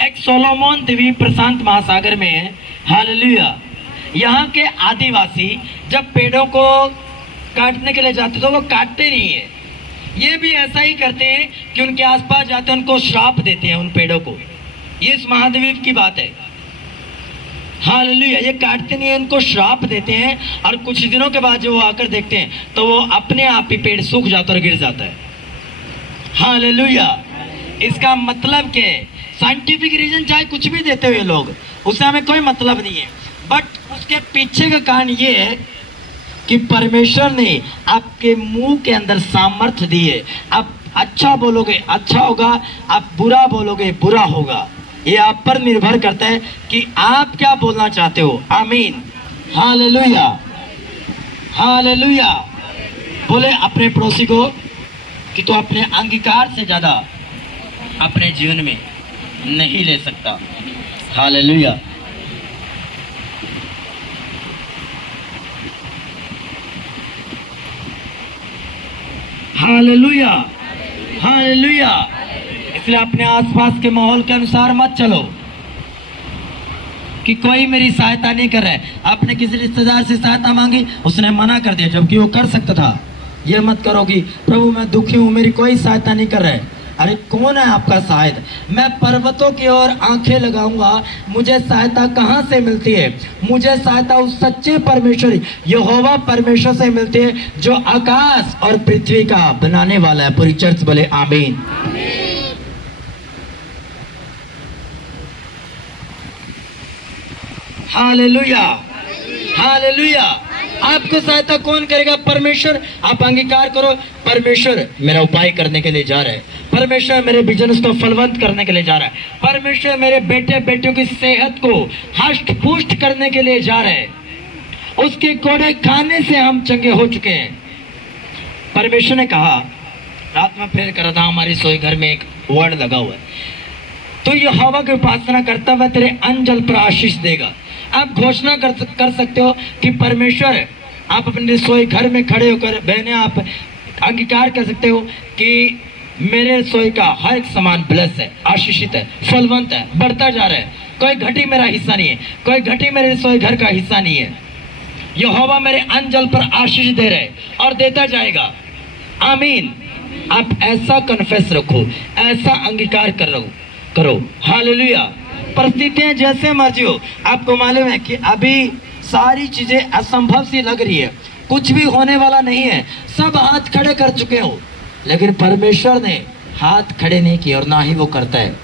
एक सोलोमन द्वीप प्रशांत महासागर में है। हालेलुया। यहाँ के आदिवासी जब पेड़ों को काटने के लिए जाते तो वो काटते नहीं है, ये भी ऐसा ही करते हैं कि उनके आसपास जाते हैं उनको श्राप देते हैं उन पेड़ों को। ये इस महाद्वीप की बात है। हालेलुया। ये काटते नहीं है, इनको श्राप देते हैं और कुछ दिनों के बाद जो वो आकर देखते हैं तो वो अपने आप ही पेड़ सूख जाता है और गिर जाता है। हालेलुया। इसका मतलब क्या है? साइंटिफिक रीजन चाहे कुछ भी देते हुए लोग, उससे हमें कोई मतलब नहीं है, बट उसके पीछे का कारण ये है कि परमेश्वर ने आपके मुंह के अंदर सामर्थ्य दी है। आप अच्छा बोलोगे अच्छा होगा, आप बुरा बोलोगे बुरा होगा। ये आप पर निर्भर करता है कि आप क्या बोलना चाहते हो। आमीन। Hallelujah, hallelujah. बोले अपने पड़ोसी को कि तू अपने अंगीकार से ज्यादा अपने जीवन में नहीं ले सकता। हालेलुया। Hallelujah, hallelujah. इसलिए अपने आसपास के माहौल के अनुसार मत चलो कि कोई मेरी सहायता नहीं कर रहा है। आपने किसी रिश्तेदार से सहायता मांगी, उसने मना कर दिया जबकि वो कर सकता था। ये मत करो कि प्रभु मैं दुखी हूँ, मेरी कोई सहायता नहीं कर रहा है। अरे कौन है आपका सहायता? मैं पर्वतों की ओर आंखें लगाऊंगा, मुझे सहायता कहाँ से मिलती है? मुझे सहायता उस सच्चे परमेश्वर यहोवा परमेश्वर से मिलती है जो आकाश और पृथ्वी का बनाने वाला है। पूरी चर्च बोले आमीन। Hallelujah, hallelujah. आपको सहायता कौन करेगा? परमेश्वर। आप अंगीकार करो, परमेश्वर मेरा उपाय करने के लिए जा रहा है, परमेश्वर मेरे बिजनेस को फलवंत करने के लिए जा रहा है, परमेश्वर मेरे बेटे बेटियों की सेहत को हष्ट पुष्ट करने के लिए जा रहा है। उसके कोड़े खाने से हम चंगे हो चुके हैं। परमेश्वर ने कहा, रात में प्रेयर कर रहा था, हमारी सोई घर में एक वर्ड लगा हुआ है, तो यहोवा की उपासना करता हुआ तेरे अन्न जल पर आशीष देगा। आप घोषणा कर सकते हो कि परमेश्वर, आप अपने रसोई घर में खड़े होकर बहने आप अंगीकार कर सकते हो कि मेरे रसोई का हर एक सामान ब्लेस है, आशीषित है, फलवंत है, बढ़ता जा रहा है। कोई घटी मेरा हिस्सा नहीं है, कोई घटी मेरे रसोई घर का हिस्सा नहीं है। यहोवा मेरे अन्न जल पर आशीष दे रहे और देता जाएगा। आमीन। आप ऐसा कन्फेस रखो, ऐसा अंगीकार करो। हालेलुया। परिस्थितियां जैसे मर्जी हो, आपको मालूम है कि अभी सारी चीजें असंभव सी लग रही है, कुछ भी होने वाला नहीं है, सब हाथ खड़े कर चुके हो, लेकिन परमेश्वर ने हाथ खड़े नहीं किए और ना ही वो करता है।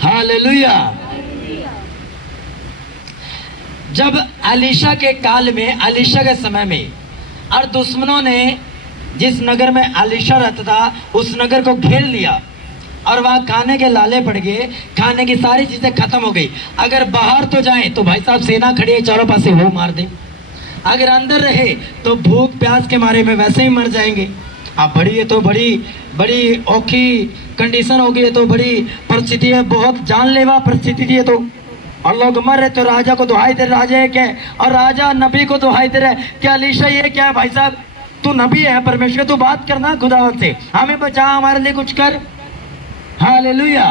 हालेलुया। जब अलीशा के काल में, अलीशा के समय में, और दुश्मनों ने जिस नगर में अलीशा रहता था उस नगर को घेर लिया और वहाँ खाने के लाले पड़ गए, खाने की सारी चीजें खत्म हो गई। अगर बाहर तो जाए तो भाई साहब सेना खड़ी है चारों पासे, वो मार दे। अगर अंदर रहे तो भूख प्यास के मारे में वैसे ही मर जाएंगे। अब बड़ी है तो बड़ी औखी कंडीशन हो गई है, तो बड़ी परिस्थिति है, बहुत जानलेवा परिस्थिति थी है तो, और लोग मर रहे तो राजा को दुहाई दे, राजा है क्या? और राजा नबी को दुहाई दे रहे क्या? अलीशा ये क्या है भाई साहब? तू नबी है परमेश्वर, तू बात करना खुदावंत से, हमें बचा, हमारे लिए कुछ कर। हालेलुया।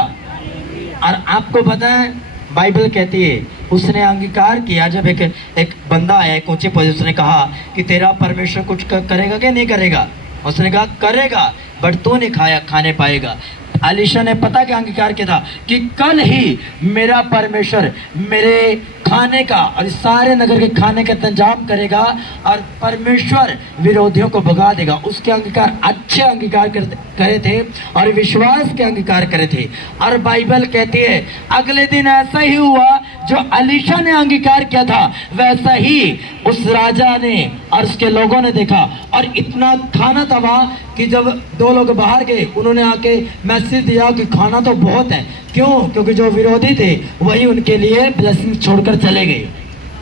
और आपको पता है बाइबल कहती है उसने अंगीकार किया। जब एक बंदा आया, एक ऊंचे पद, उसने कहा कि तेरा परमेश्वर कुछ करेगा कि नहीं करेगा? उसने कहा करेगा, बट तू नहीं खाने पाएगा। अलीशा ने पता क्या अंगीकार किया था कि कल ही मेरा परमेश्वर मेरे खाने का और सारे नगर के खाने का इंतजाम करेगा और परमेश्वर विरोधियों को भगा देगा। उसके अंगीकार अच्छे अंगीकार करे थे और विश्वास के अंगीकार करे थे। और बाइबल कहती है अगले दिन ऐसा ही हुआ जो अलीशा ने अंगीकार किया था, वैसा ही उस राजा ने और उसके लोगों ने देखा। और इतना खाना था वहाँ कि जब दो लोग बाहर गए, उन्होंने आके मैसेज दिया कि खाना तो बहुत है। क्यों? क्योंकि जो विरोधी थे वही उनके लिए ब्लेसिंग छोड़कर चले गए।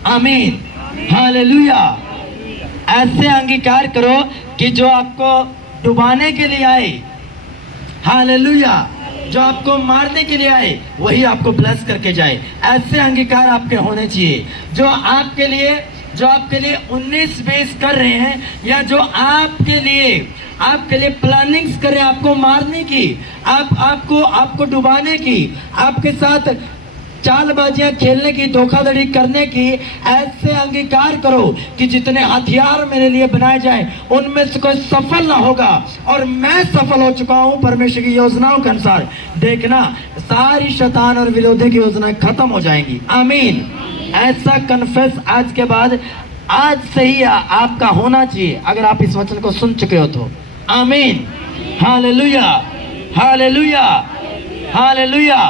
आमीन। हालेलुया। ऐसे अंगीकार करो कि जो आपको डुबाने के लिए आए, हालेलुया, जो आपको मारने के लिए आए वही आपको ब्लेस करके जाए। ऐसे अंगीकार आपके होने चाहिए जो आपके लिए 19-20 कर रहे हैं, या जो आपके लिए प्लानिंग्स करें आपको मारने की, आपको डुबाने की, आपके साथ चालबाजियां खेलने की, धोखाधड़ी करने की। ऐसे अंगीकार करो कि जितने हथियार मेरे लिए बनाए जाए उनमें से कोई सफल ना होगा, और मैं सफल हो चुका हूं परमेश्वर की योजनाओं के अनुसार। देखना सारी शैतान और विरोधी की योजनाएं खत्म हो जाएंगी। आमीन। ऐसा कन्फेस आज के बाद आज से ही आपका होना चाहिए, अगर आप इस वचन को सुन चुके हो तो। आमीन, हालेलुया, हालेलुया, हालेलुया,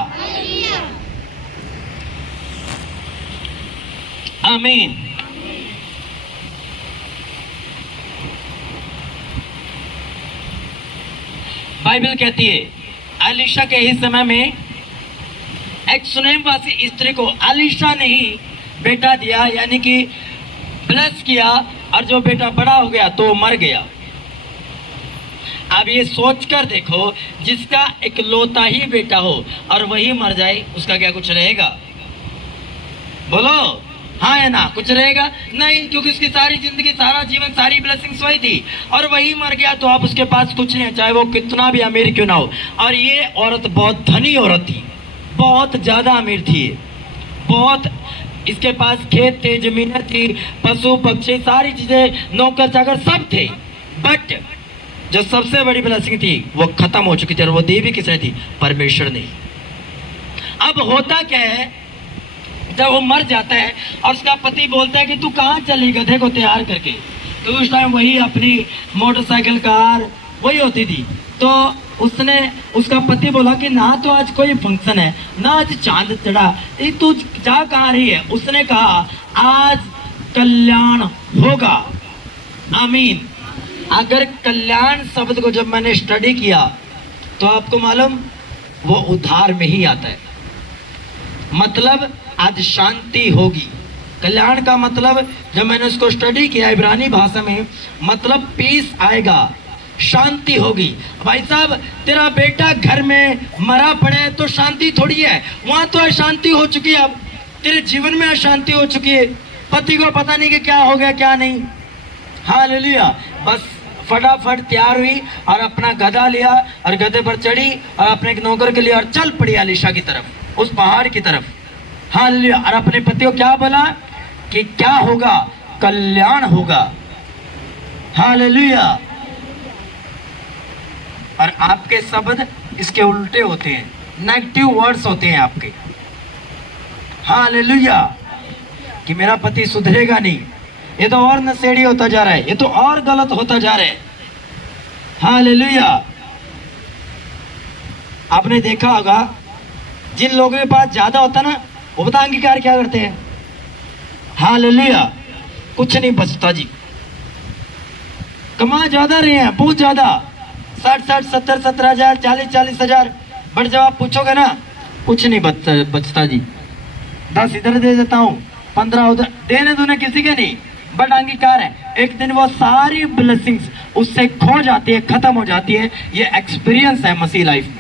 आमीन। बाइबल कहती है एलीशा के ही समय में एक सुनेमवासी स्त्री को एलीशा ने ही बेटा दिया, यानी कि ब्लेस किया, और जो बेटा बड़ा हो गया तो मर गया। अब ये सोचकर देखो, जिसका इकलौता ही बेटा हो और वही मर जाए, उसका क्या कुछ रहेगा? बोलो हाँ या ना? कुछ रहेगा नहीं, क्योंकि उसकी सारी जिंदगी, सारा जीवन, सारी ब्लेसिंग्स वही थी, और वही मर गया तो आप उसके पास कुछ नहीं है, चाहे वो कितना भी अमीर क्यों ना हो। और ये औरत बहुत धनी औरत थी, बहुत ज्यादा अमीर थी, बहुत, इसके पास खेत थे, जमीनें थी, पशु पक्षी, सारी चीजें, नौकर चाकर सब थे। बट जो सबसे बड़ी ब्लेसिंग थी वो खत्म हो चुकी थी, और वो दी भी किसने थी? परमेश्वर ने। अब होता क्या है, जब वो मर जाता है और उसका पति बोलता है कि तू कहाँ चली गधे को तैयार करके, तो उस टाइम वही अपनी मोटरसाइकिल, कार वही होती थी। तो उसने, उसका पति बोला कि ना तो आज कोई फंक्शन है, ना आज चांद चढ़ा, तू जा कहाँ रही है? उसने कहा आज कल्याण होगा। आमीन। अगर कल्याण शब्द को जब मैंने स्टडी किया तो आपको मालूम वो उद्धार में ही आता है। मतलब आज शांति होगी। कल्याण का मतलब, जब मैंने उसको स्टडी किया इब्रानी भाषा में, मतलब पीस आएगा, शांति होगी। भाई साहब, तेरा बेटा घर में मरा पड़े तो शांति थोड़ी है, वहां तो अशांति हो चुकी है। अब तेरे जीवन में अशांति हो चुकी है, पति को पता नहीं कि क्या हो गया क्या नहीं। हालेलुया। बस फटाफट तैयार हुई और अपना गधा लिया और गधे पर चढ़ी और अपने एक नौकर के लिए और चल पड़ी एलीशा की तरफ, उस पहाड़ की तरफ। हालेलुया। और अपने पति को क्या बोला कि क्या होगा? कल्याण होगा। हालेलुया। और आपके शब्द इसके उल्टे होते हैं, नेगेटिव वर्ड्स होते हैं आपके। हालेलुया। कि मेरा पति सुधरेगा नहीं, ये तो और नशेड़ी होता जा रहा है, ये तो और गलत होता जा रहा है। हालेलुया। आपने देखा होगा जिन लोगों के पास ज्यादा होता ना, वो बता अंगीकार क्या करते हैं? हालेलुया। कुछ नहीं बचता जी, कमा ज्यादा रहे हैं, बहुत ज्यादा, 60-60, 70-70 हजार, 40-40 हजार, बट जब आप पूछोगे ना, कुछ नहीं बचता जी। 10 इधर दे देता हूँ, 15 उधर, देने दूने किसी के नहीं, बट अंगीकार है। एक दिन वो सारी ब्लेसिंग्स उससे खो जाती है, खत्म हो जाती है। ये एक्सपीरियंस है मसीह लाइफ में,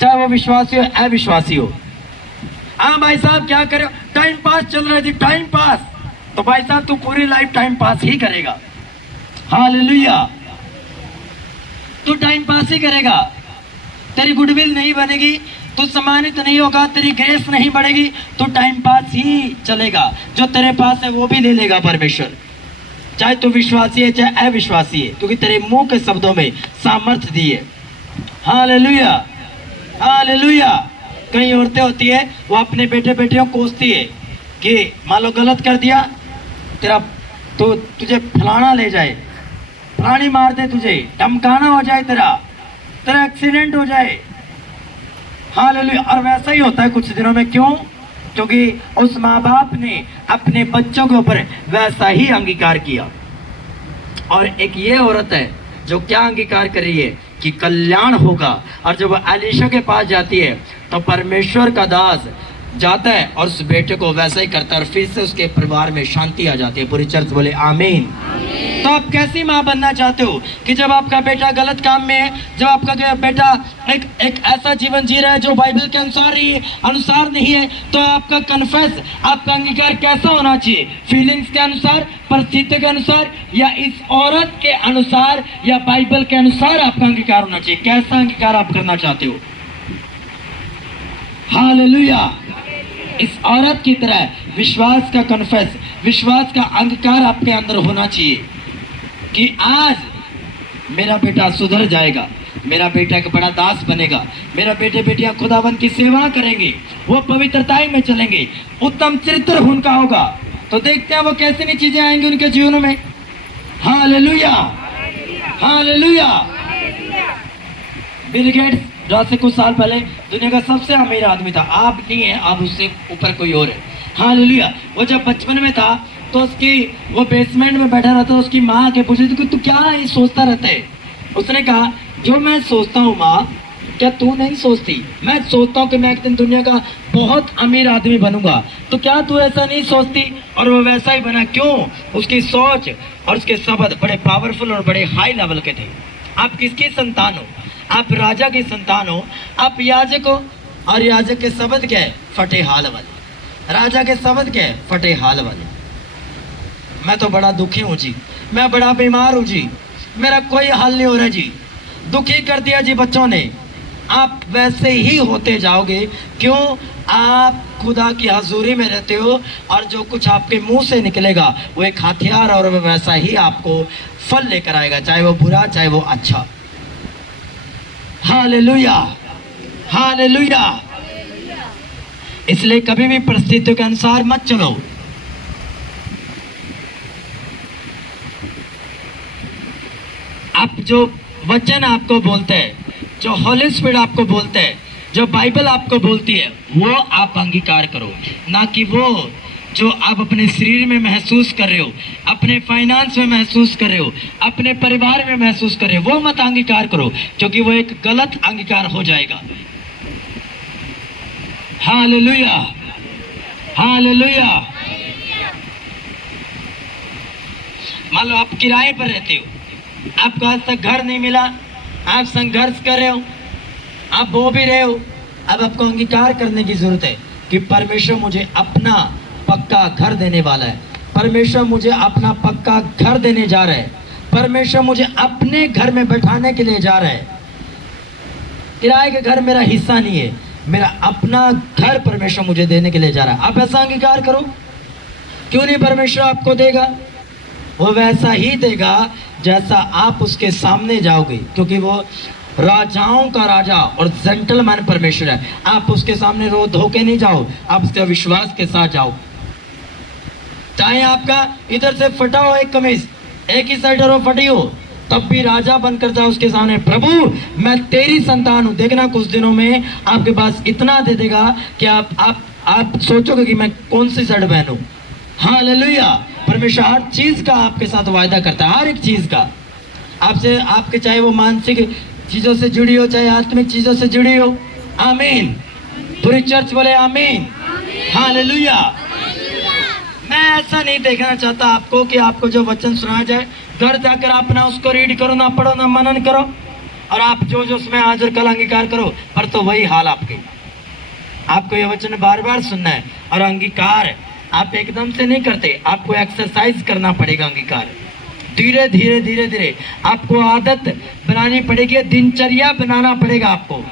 चाहे वो विश्वासी हो अविश्वासी हो। हाँ भाई साहब क्या करे, टाइम पास चल रहा है जी, टाइम पास। तो भाई साहब तू पूरी लाइफ टाइम पास ही करेगा। हालेलुया। तू टाइम पास ही करेगा, तेरी गुडविल नहीं बनेगी, तू सम्मानित नहीं होगा, तेरी ग्रेस नहीं बढ़ेगी, तो टाइम पास ही चलेगा। जो तेरे पास है वो भी ले लेगा परमेश्वर, चाहे तू विश्वासी है चाहे अविश्वासी है, क्योंकि तेरे मुंह के शब्दों में सामर्थ्य दी है। Hallelujah, hallelujah. कई औरतें होती है, वो अपने बेटे बेटियों को कोसती है कि मान लो गलत कर दिया तेरा, तो तुझे फलाना ले जाए, फलानी मार दे, तुझे धमकाना हो जाए, तेरा एक्सीडेंट हो जाए। हालेलुया। और वैसा ही होता है कुछ दिनों में। क्यों? क्योंकि उस माँ बाप ने अपने बच्चों के ऊपर वैसा ही अंगीकार किया। और एक ये औरत है जो क्या अंगीकार कर रही है कि कल्याण होगा। और जब वो एलीशा के पास जाती है तो परमेश्वर का दास जाता है और उस बेटे को वैसा ही करता है, और फिर से उसके परिवार में शांति आ जाती है। पूरी चर्च बोले आमीन। तो आप कैसी माँ बनना चाहते हो कि जब आपका बेटा गलत काम में है, जब आपका बेटा एक ऐसा जीवन जी रहा है जो बाइबल के अनुसार नहीं है, तो आपका कन्फेस, आपका अंगीकार कैसा होना चाहिए? फीलिंग्स के अनुसार, परिस्थिति के अनुसार, या इस औरत के अनुसार, या बाइबल के अनुसार आपका अंगीकार होना चाहिए? कैसा अंगीकार आप करना चाहते हो? हालेलुया। इस औरत की तरह विश्वास का कन्फेस, विश्वास का अंगीकार आपके अंदर होना चाहिए कि आज मेरा बेटा सुधर जाएगा, मेरा बेटा एक बड़ा दास बनेगा, मेरा बेटे बेटियां खुदावन की सेवा करेंगे, वो पवित्रताई में चलेंगे, उत्तम चरित्र उनका होगा। तो देखते हैं वो कैसी नहीं चीजें आएंगी उनके जीवन में। Hallelujah, hallelujah. बिल गेट्स जो आज से कुछ साल पहले दुनिया का सबसे अमीर आदमी था, आप नहीं है, आप उससे ऊपर कोई और है। हालेलुया। वो जब बचपन में था तो उसकी वो बेसमेंट में बैठा रहता, उसकी माँ के पूछी थी कि तू क्या ये सोचता रहता है। उसने कहा जो मैं सोचता हूँ माँ, क्या तू नहीं सोचती? मैं सोचता हूँ कि मैं एक दिन दुनिया का बहुत अमीर आदमी बनूंगा, तो क्या तू ऐसा नहीं सोचती? और वो वैसा ही बना। क्यों? उसकी सोच और उसके शब्द बड़े पावरफुल और बड़े हाई लेवल के थे। आप किसकी संतान हो? आप राजा की संतान हो। आप याजक हो, और याजक के शब्द क्या है? फटे हाल वाले। राजा के शब्द क्या है? फटे हाल वाले। मैं तो बड़ा दुखी हूँ जी, मैं बड़ा बीमार हूँ जी, मेरा कोई हाल नहीं हो रहा जी। दुखी कर दिया जी बच्चों ने। आप वैसे ही होते जाओगे। क्यों? आप खुदा की हजूरी में रहते हो, और जो कुछ आपके मुंह से निकलेगा वो एक हथियार और वो वैसा ही आपको फल लेकर आएगा, चाहे वो बुरा चाहे वो अच्छा। Hallelujah, hallelujah. इसलिए कभी भी परिस्थितियों के अनुसार मत चलो। आप जो वचन आपको बोलते हैं, जो होली स्पिरिट आपको बोलते हैं, जो बाइबल आपको बोलती है, वो आप अंगीकार करो, ना कि वो जो आप अपने शरीर में महसूस कर रहे हो, अपने फाइनेंस में महसूस कर रहे हो, अपने परिवार में महसूस कर रहे हो, वो मत अंगीकार करो, क्योंकि वो एक गलत अंगीकार हो जाएगा। Hallelujah, hallelujah. मान लो आप किराए पर रहते हो, आपको आज तक घर नहीं मिला, आप संघर्ष कर रहे हो, आप बो भी रहे हो। अब आपको अंगीकार करने की जरूरत है कि परमेश्वर मुझे अपना पक्का घर देने वाला है, परमेश्वर मुझे अपना पक्का घर देने जा रहा है, परमेश्वर मुझे अपने घर में बैठाने के लिए जा रहा है। किराए के घर मेरा हिस्सा नहीं है, मेरा अपना घर परमेश्वर मुझे देने के लिए जा रहा है। आप ऐसा अंगीकार करो। क्यों नहीं परमेश्वर आपको देगा? वो वैसा ही देगा जैसा आप उसके सामने जाओगे, क्योंकि वो राजाओं का राजा और जेंटलमैन परमेश्वर है। आप उसके सामने रो धो के नहीं जाओ, आप उसके विश्वास के साथ जाओ। चाहे आपका इधर से फटा हो एक कमीज, एक ही साइड और फटी हो, तब भी राजा बनकर जाओ उसके सामने, प्रभु मैं तेरी संतान हूं। देखना कुछ दिनों में आपके पास इतना दे देगा कि आप सोचोगे कि मैं कौन सी शर्ट पहनूं। हालेलुया। परमेश्वर हर चीज का आपके साथ वायदा करता है, हर एक चीज का आपसे, आपके चाहे वो मानसिक चीजों से जुड़ी हो, चाहे आत्मिक चीजों से जुड़ी हो। आमीन। पूरी चर्च बोले आमीन। हालेलुया। मैं ऐसा नहीं देखना चाहता आपको कि आपको जो वचन सुनाया जाए घर जाकर आप ना उसको रीड करो, ना पढ़ो, ना मनन करो, और आप जो जो उसमें आज और कल अंगीकार करो, पर तो वही हाल आपके। आपको ये वचन बार बार सुनना है, और अंगीकार आप एकदम से नहीं करते, आपको एक्सरसाइज करना पड़ेगा। अंगीकार धीरे धीरे धीरे धीरे आपको आदत बनानी पड़ेगी, दिनचर्या बनाना पड़ेगा आपको।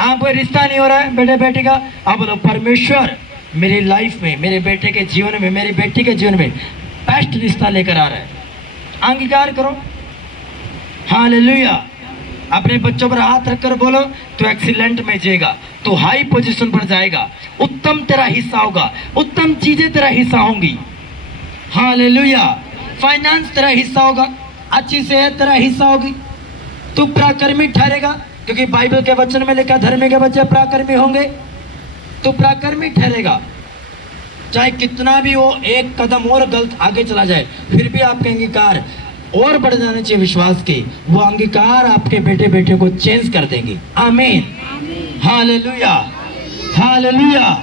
आपको रिश्ता नहीं हो रहा है बेटे बेटी का, आप बोलो परमेश्वर मेरी लाइफ में, मेरे बेटे के जीवन में, मेरी बेटी के जीवन में बेस्ट रिश्ता लेकर आ रहा है। अंगीकार करो। हालेलुया। अपने बच्चों पर हाथ रखकर बोलो तो एक्सीलेंट में जाएगा, तो हाई पोजीशन पर जाएगा, उत्तम तेरा हिस्सा होगा, उत्तम चीजें तेरा हिस्सा होंगी। हालेलुया। फाइनेंस तेरा हिस्सा होगा, अच्छी सेहत तेरा हिस्सा होगी, तू पराक्रमी ठहरेगा, क्योंकि बाइबल के वचन में लिखा धर्मी के बच्चे पराक्रमी होंगे। तो पराक्रमी ठहरेगा। चाहे कितना भी वो एक कदम और गलत आगे चला जाए, फिर भी आपके अंगीकार और बढ़ जाने चाहिए विश्वास के। वो अंगीकार आपके बेटे बेटे को चेंज कर देंगे। आमीन। Hallelujah, hallelujah.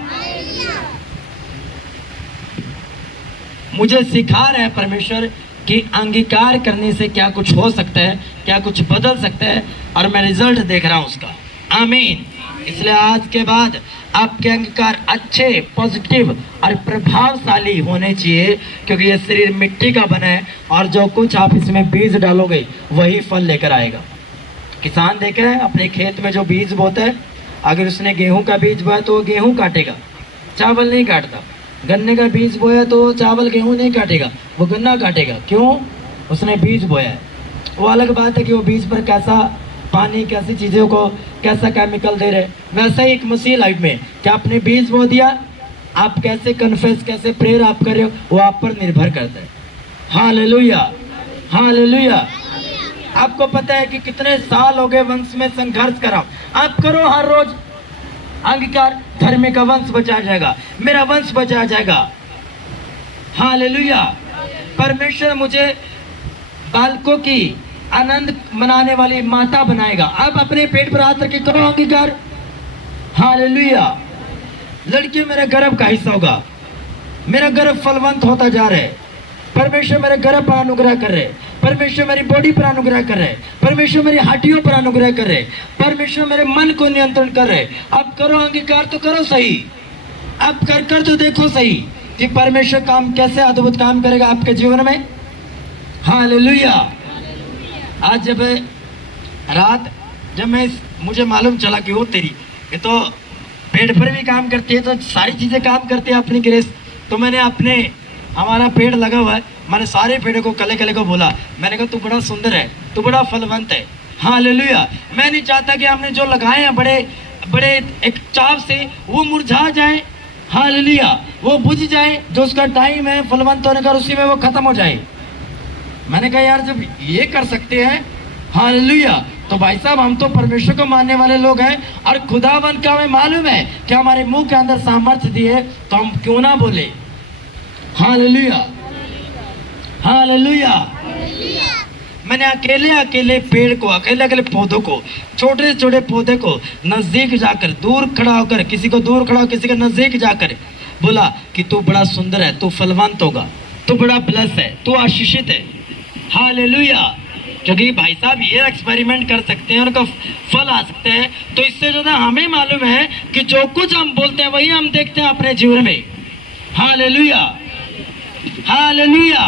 मुझे सिखा रहे हैं परमेश्वर कि अंगीकार करने से क्या कुछ हो सकता है, क्या कुछ बदल सकता है, और मैं रिजल्ट देख रहा हूं उसका। आमीन। इसलिए आज के बाद आपके अंगीकार अच्छे, पॉजिटिव और प्रभावशाली होने चाहिए, क्योंकि ये शरीर मिट्टी का बना है, और जो कुछ आप इसमें बीज डालोगे वही फल लेकर आएगा। किसान देखे हैं अपने खेत में जो बीज बोता है, अगर उसने गेहूं का बीज बोया तो वो गेहूं काटेगा, चावल नहीं काटता। गन्ने का बीज बोया तो चावल गेहूं नहीं काटेगा, वो गन्ना काटेगा। क्यों? उसने बीज बोया है। वो अलग बात है कि वो बीज पर कैसा पानी कैसी चीज़ों को कैसा केमिकल दे रहे, वैसा ही एक मसीह लाइफ में क्या आपने बीज बो दिया, आप कैसे कन्फेस कैसे प्रेयर आप कर रहे हो वो आप पर निर्भर करता है। Hallelujah, hallelujah. आपको पता है कि कितने साल हो गए वंश में संघर्ष कर रहा हूं, आप करो हर रोज अंगीकार, धर्म का वंश बचाया जाएगा, मेरा वंश बचाया जाएगा। हालेलुया। परमेश्वर मुझे बालकों की आनंद मनाने वाली माता बनाएगा। आप अपने पेट पर हाथ रख के करो अंगीकार। हालेलुया। लड़की मेरे गर्भ का हिस्सा होगा, मेरा गर्भ फलवंत होता जा रहा है। परमेश्वर मेरे गर्भ पर अनुग्रह कर रहे, परमेश्वर मेरी बॉडी पर अनुग्रह कर रहे, परमेश्वर मेरी हड्डियों पर अनुग्रह कर रहे, परमेश्वर मेरे मन को नियंत्रण कर रहे। आप करो अंगीकार तो करो सही, आप कर कर तो देखो सही कि परमेश्वर काम कैसे अद्भुत काम करेगा आपके जीवन में। हालेलुया। आज जब रात मुझे मालूम चला कि वो तेरी ये तो पेड़ पर भी काम करती है, तो सारी चीज़ें काम करती है अपनी ग्रेस, तो मैंने हमारा पेड़ लगा हुआ है, मैंने सारे पेड़ों को कले कले को बोला, मैंने कहा तू बड़ा सुंदर है, तू बड़ा फलवंत है। हालेलुया। मैं नहीं चाहता कि हमने जो लगाए हैं बड़े बड़े एक चाव से वो मुरझा जाए। हालेलुया। वो बुझ जाए, जो उसका टाइम है फलवंत होने का उसी में वो खत्म हो जाए। मैंने कहा यार जब ये कर सकते हैं, हालेलुया, तो भाई साहब हम तो परमेश्वर को मानने वाले लोग हैं और खुदावन का हमें मालूम है कि हमारे मुंह के अंदर सामर्थ्य दिए, तो हम क्यों ना बोले। Hallelujah, hallelujah. मैंने अकेले पेड़ को, अकेले पौधों को, छोटे छोटे पौधे को नजदीक जाकर, दूर खड़ा होकर, किसी को दूर खड़ा होकर किसी के नजदीक जाकर बोला कि तू बड़ा सुंदर है, तू फलवंत होगा, तू बड़ा ब्लेस है, तू आशीषित है। हालेलुया। क्योंकि भाई साहब ये एक्सपेरिमेंट कर सकते हैं, उनका फल आ सकते हैं, तो इससे ज़्यादा हमें मालूम है कि जो कुछ हम बोलते हैं वही हम देखते हैं अपने जीवन में। Hallelujah, hallelujah.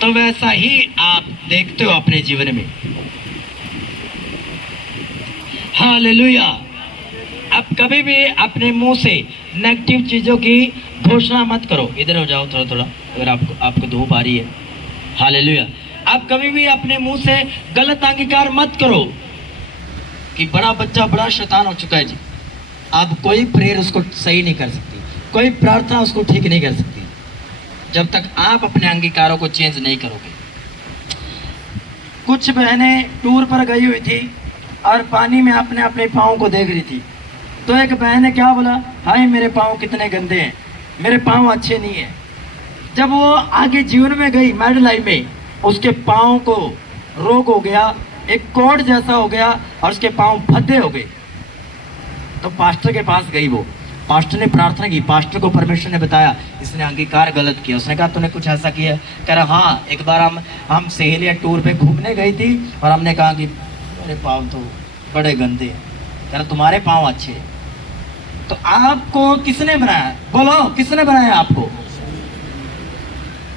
तो वैसा ही आप देखते हो अपने जीवन में। हालेलुया। अब कभी भी अपने मुंह से नेगेटिव चीज़ों की घोषणा मत करो। इधर हो जाओ थोड़ा थोड़ा, अगर आपको धूप आ रही है। हालेलुया। आप कभी भी अपने मुंह से गलत अंगीकार मत करो कि बड़ा बच्चा बड़ा शैतान हो चुका है जी। आप कोई प्रेयर उसको सही नहीं कर सकती, कोई प्रार्थना उसको ठीक नहीं कर सकती जब तक आप अपने अंगीकारों को चेंज नहीं करोगे। कुछ बहनें टूर पर गई हुई थी और पानी में अपने अपने पाँव को देख रही थी, तो एक बहन ने क्या बोला, हाय मेरे पाँव कितने गंदे हैं, मेरे पाँव अच्छे नहीं हैं। जब वो आगे जीवन में गई मैरिड लाइफ में, उसके पाँव को रोग हो गया, एक कोड जैसा हो गया और उसके पाँव भद्दे हो गए। तो पास्टर के पास गई वो, पास्टर ने प्रार्थना की, पास्टर को परमेश्वर ने बताया इसने अंगीकार गलत किया। उसने कहा तूने कुछ ऐसा किया? कह रहा हाँ, एक बार हम सहेलियाँ टूर पे घूमने गई थी और हमने कहा कि मेरे पाँव तो बड़े गंदे हैं। कह रहा तुम्हारे पाँव अच्छे हैं। तो आपको किसने बनाया? बोलो, किसने बनाया आपको?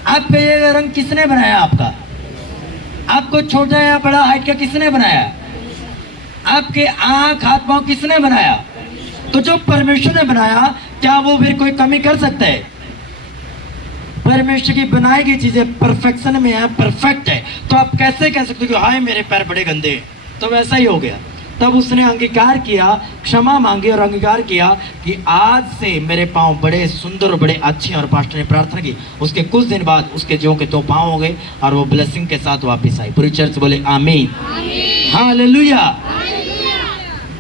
आपका ये रंग किसने बनाया? आपको छोटा या बड़ा हाइट का किसने बनाया? आपके आँख हाथ पाँव किसने बनाया? तो जो परमेश्वर ने बनाया, क्या वो फिर कोई कमी कर सकता है? परमेश्वर की बनाई गई चीजें परफेक्शन में है, परफेक्ट है, तो आप कैसे कह सकते हो कि हाय मेरे पैर बड़े गंदे हैं? तो वैसा ही हो गया। तब उसने अंगीकार किया, क्षमा मांगी और अंगीकार किया कि आज से मेरे पाँव बड़े सुंदर और बड़े अच्छे। और पास्टर ने प्रार्थना की, उसके कुछ दिन बाद उसके जो के 2 पाँव हो गए और वो ब्लेसिंग के साथ वापस आई। पूरी चर्च बोले आमीन, हालेलुया।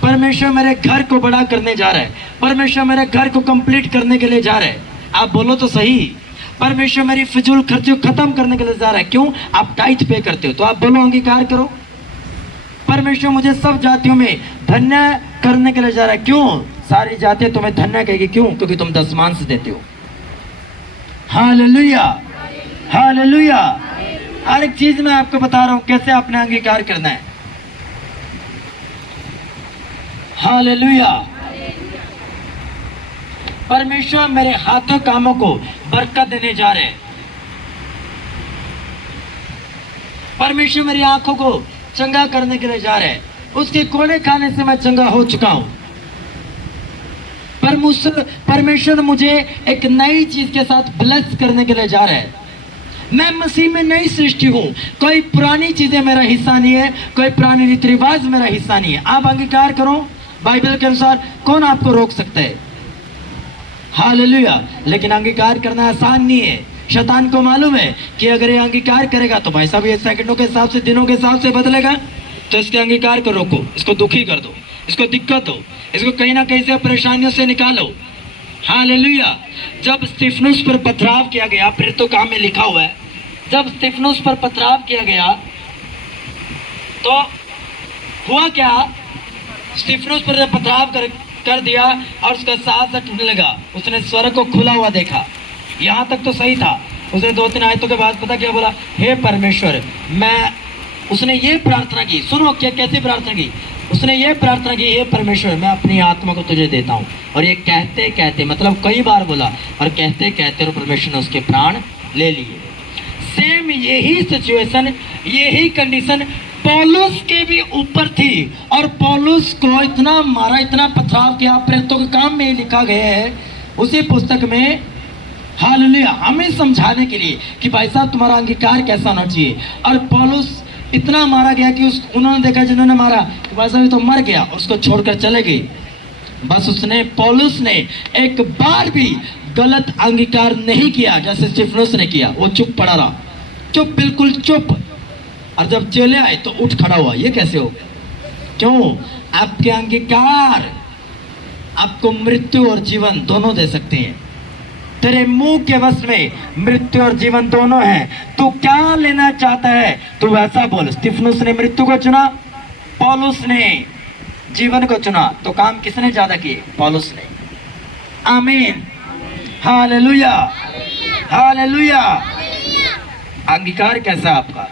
परमेश्वर मेरे घर को बड़ा करने जा रहा है, परमेश्वर मेरे घर को कंप्लीट करने के लिए जा रहा है। आप बोलो तो सही। परमेश्वर मेरी फिजूल खर्चों खत्म करने के लिए जा रहा है। क्यों? आप टाइट पे करते हो, तो आप बोलो अंगीकार करो। परमेश्वर मुझे सब जातियों में धन्य करने के लिए जा रहा है। क्यों? सारी जातियां तुम्हें धन्य कहेगी। क्यों? क्योंकि तुम दशमांश देते हो। Hallelujah, hallelujah. हर एक चीज मैं आपको बता रहा हूं कैसे आपने अंगीकार करना है। हालेलुया। परमेश्वर मेरे हाथों कामों को बरकत देने जा रहे हैं। परमेश्वर मेरी आंखों को चंगा करने के लिए जा रहे हैं। उसके कोड़े खाने से मैं चंगा हो चुका हूं। परमेश्वर मुझे एक नई चीज के साथ ब्लेस करने के लिए जा रहे हैं। मैं मसीह में नई सृष्टि हूँ, कोई पुरानी चीजें मेरा हिस्सा नहीं है, कोई पुरानी रीति रिवाज मेरा हिस्सा नहीं है। आप अंगीकार करो बाइबल के अनुसार, कौन आपको रोक सकता है? हालेलुया। लेकिन अंगीकार करना आसान नहीं है। शैतान को मालूम है कि अगर ये अंगीकार करेगा तो भाई साहब ये सेकंडों के हिसाब से, दिनों के हिसाब से बदलेगा, तो इसके अंगीकार को रोको, इसको दुखी कर दो, इसको दिक्कत हो, इसको कहीं ना कहीं से परेशानियों से निकालो। हालेलुया। जब स्तिफनुस पर पथराव किया गया, प्रेरितों काम में लिखा हुआ है, जब स्तिफनुस पर पथराव किया गया तो हुआ क्या? स्तिफनुस पर जब पथराव कर दिया और उसका सांस टूटने लगा, उसने स्वर्ग को खुला हुआ देखा। यहाँ तक तो सही था। उसने 2-3 आयतों के बाद पता क्या बोला? हे परमेश्वर, उसने ये प्रार्थना की, सुनो क्या कैसे प्रार्थना की? उसने ये प्रार्थना की, हे परमेश्वर, मैं अपनी आत्मा को तुझे देता हूँ। और ये कहते कहते, मतलब कई बार बोला, और कहते कहते परमेश्वर ने उसके प्राण ले लिए। सेम यही सिचुएशन, यही कंडीशन पौलुस के भी ऊपर थी। और पौलुस को इतना मारा, इतना पथराव किया, प्रेरितों के काम में लिखा गया है उसी पुस्तक में। हालेलुया। हमें समझाने के लिए कि भाई साहब तुम्हारा अंगीकार कैसा होना चाहिए। और पौलुस इतना मारा गया कि उन्होंने देखा, जिन्होंने मारा कि भाई साहब तो मर गया, उसको छोड़कर चले गए। बस पौलुस ने एक बार भी गलत अंगीकार नहीं किया जैसे स्तिफनुस ने किया। वो चुप पड़ा रहा, चुप, बिल्कुल चुप। और जब चले आए तो उठ खड़ा हुआ। ये कैसे हो गया? क्यों? आपके अंगीकार आपको मृत्यु और जीवन दोनों दे सकते हैं। तेरे मुंह के वश में मृत्यु और जीवन दोनों है। तू क्या लेना चाहता है, तू वैसा बोल। स्तिफनुस ने मृत्यु को चुना, पौलुस ने जीवन को चुना। तो काम किसने ज्यादा किए? पौलुस ने। आमीन। Hallelujah, hallelujah. अंगीकार कैसा आपका?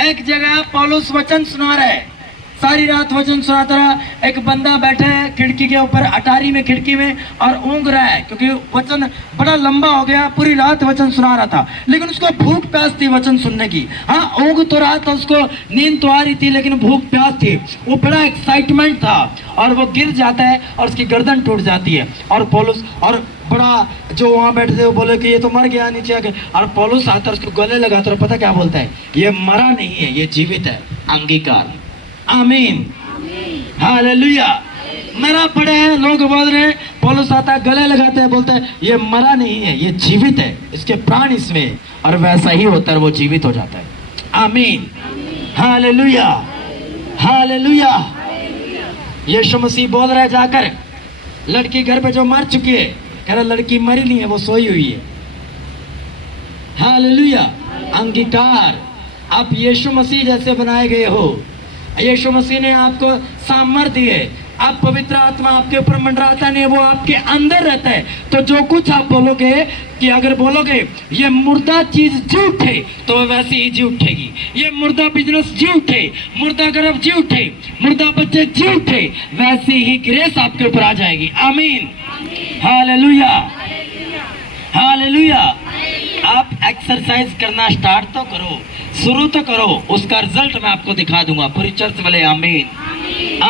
एक जगह पौलुस वचन सुना रहा है, सारी रात वचन सुनाता रहा। एक बंदा बैठा है खिड़की के ऊपर, अटारी में, खिड़की में, और ऊँग रहा है क्योंकि वचन बड़ा लंबा हो गया। पूरी रात वचन सुना रहा था, लेकिन उसको भूख प्यास थी वचन सुनने की। हाँ, ऊँग तो रहा था, उसको नींद तो आ रही थी, लेकिन भूख प्यास थी। वो बड़ा एक्साइटमेंट था, और वो गिर जाता है और उसकी गर्दन टूट जाती है। और पौलुस और बड़ा जो वहाँ बैठे थे वो बोले कि ये तो मर गया, नीचे आके। और पौलुस आता है, उसको गले लगाता है। पता क्या बोलता है? ये मरा नहीं है, ये जीवित है। अंगीकार। आमीन, हालेलुया। मरा पड़े हैं, लोग बोल रहे हैं, पौलुस आता है, गले लगाते हैं, बोलते हैं ये मरा नहीं है, ये जीवित है, इसके प्राण इसमें। और वैसा ही होता है, वो जीवित हो जाता है। आमीन, हालेलुया, हालेलुया। यीशु मसीह बोल रहा है जाकर लड़की घर पे जो मर चुकी है, कह रहा लड़की मरी नहीं है, वो सोई हुई है। हालेलुया। अंगीकार। आप यीशु मसीह जैसे बनाए गए हो। यीशु मसीह ने आपको सामर्थ्य है। आप पवित्र आत्मा आपके ऊपर मंडराता नहीं है, वो आपके अंदर रहता है। तो जो कुछ आप बोलोगे, कि अगर बोलोगे ये मुर्दा चीज जी उठे, तो वैसे ही जी उठेगी। ये मुर्दा बिजनेस जी उठे, मुर्दा गर्भ जी उठे, मुर्दा बच्चे जी उठे, वैसे ही ग्रेस आपके ऊपर आ जाएगी। आमीन, हालेलुया, हालेलुया। आप एक्सरसाइज करना स्टार्ट तो करो, शुरू तो करो, उसका रिजल्ट मैं आपको दिखा दूंगा। पूरी चर्च वाले आमीन।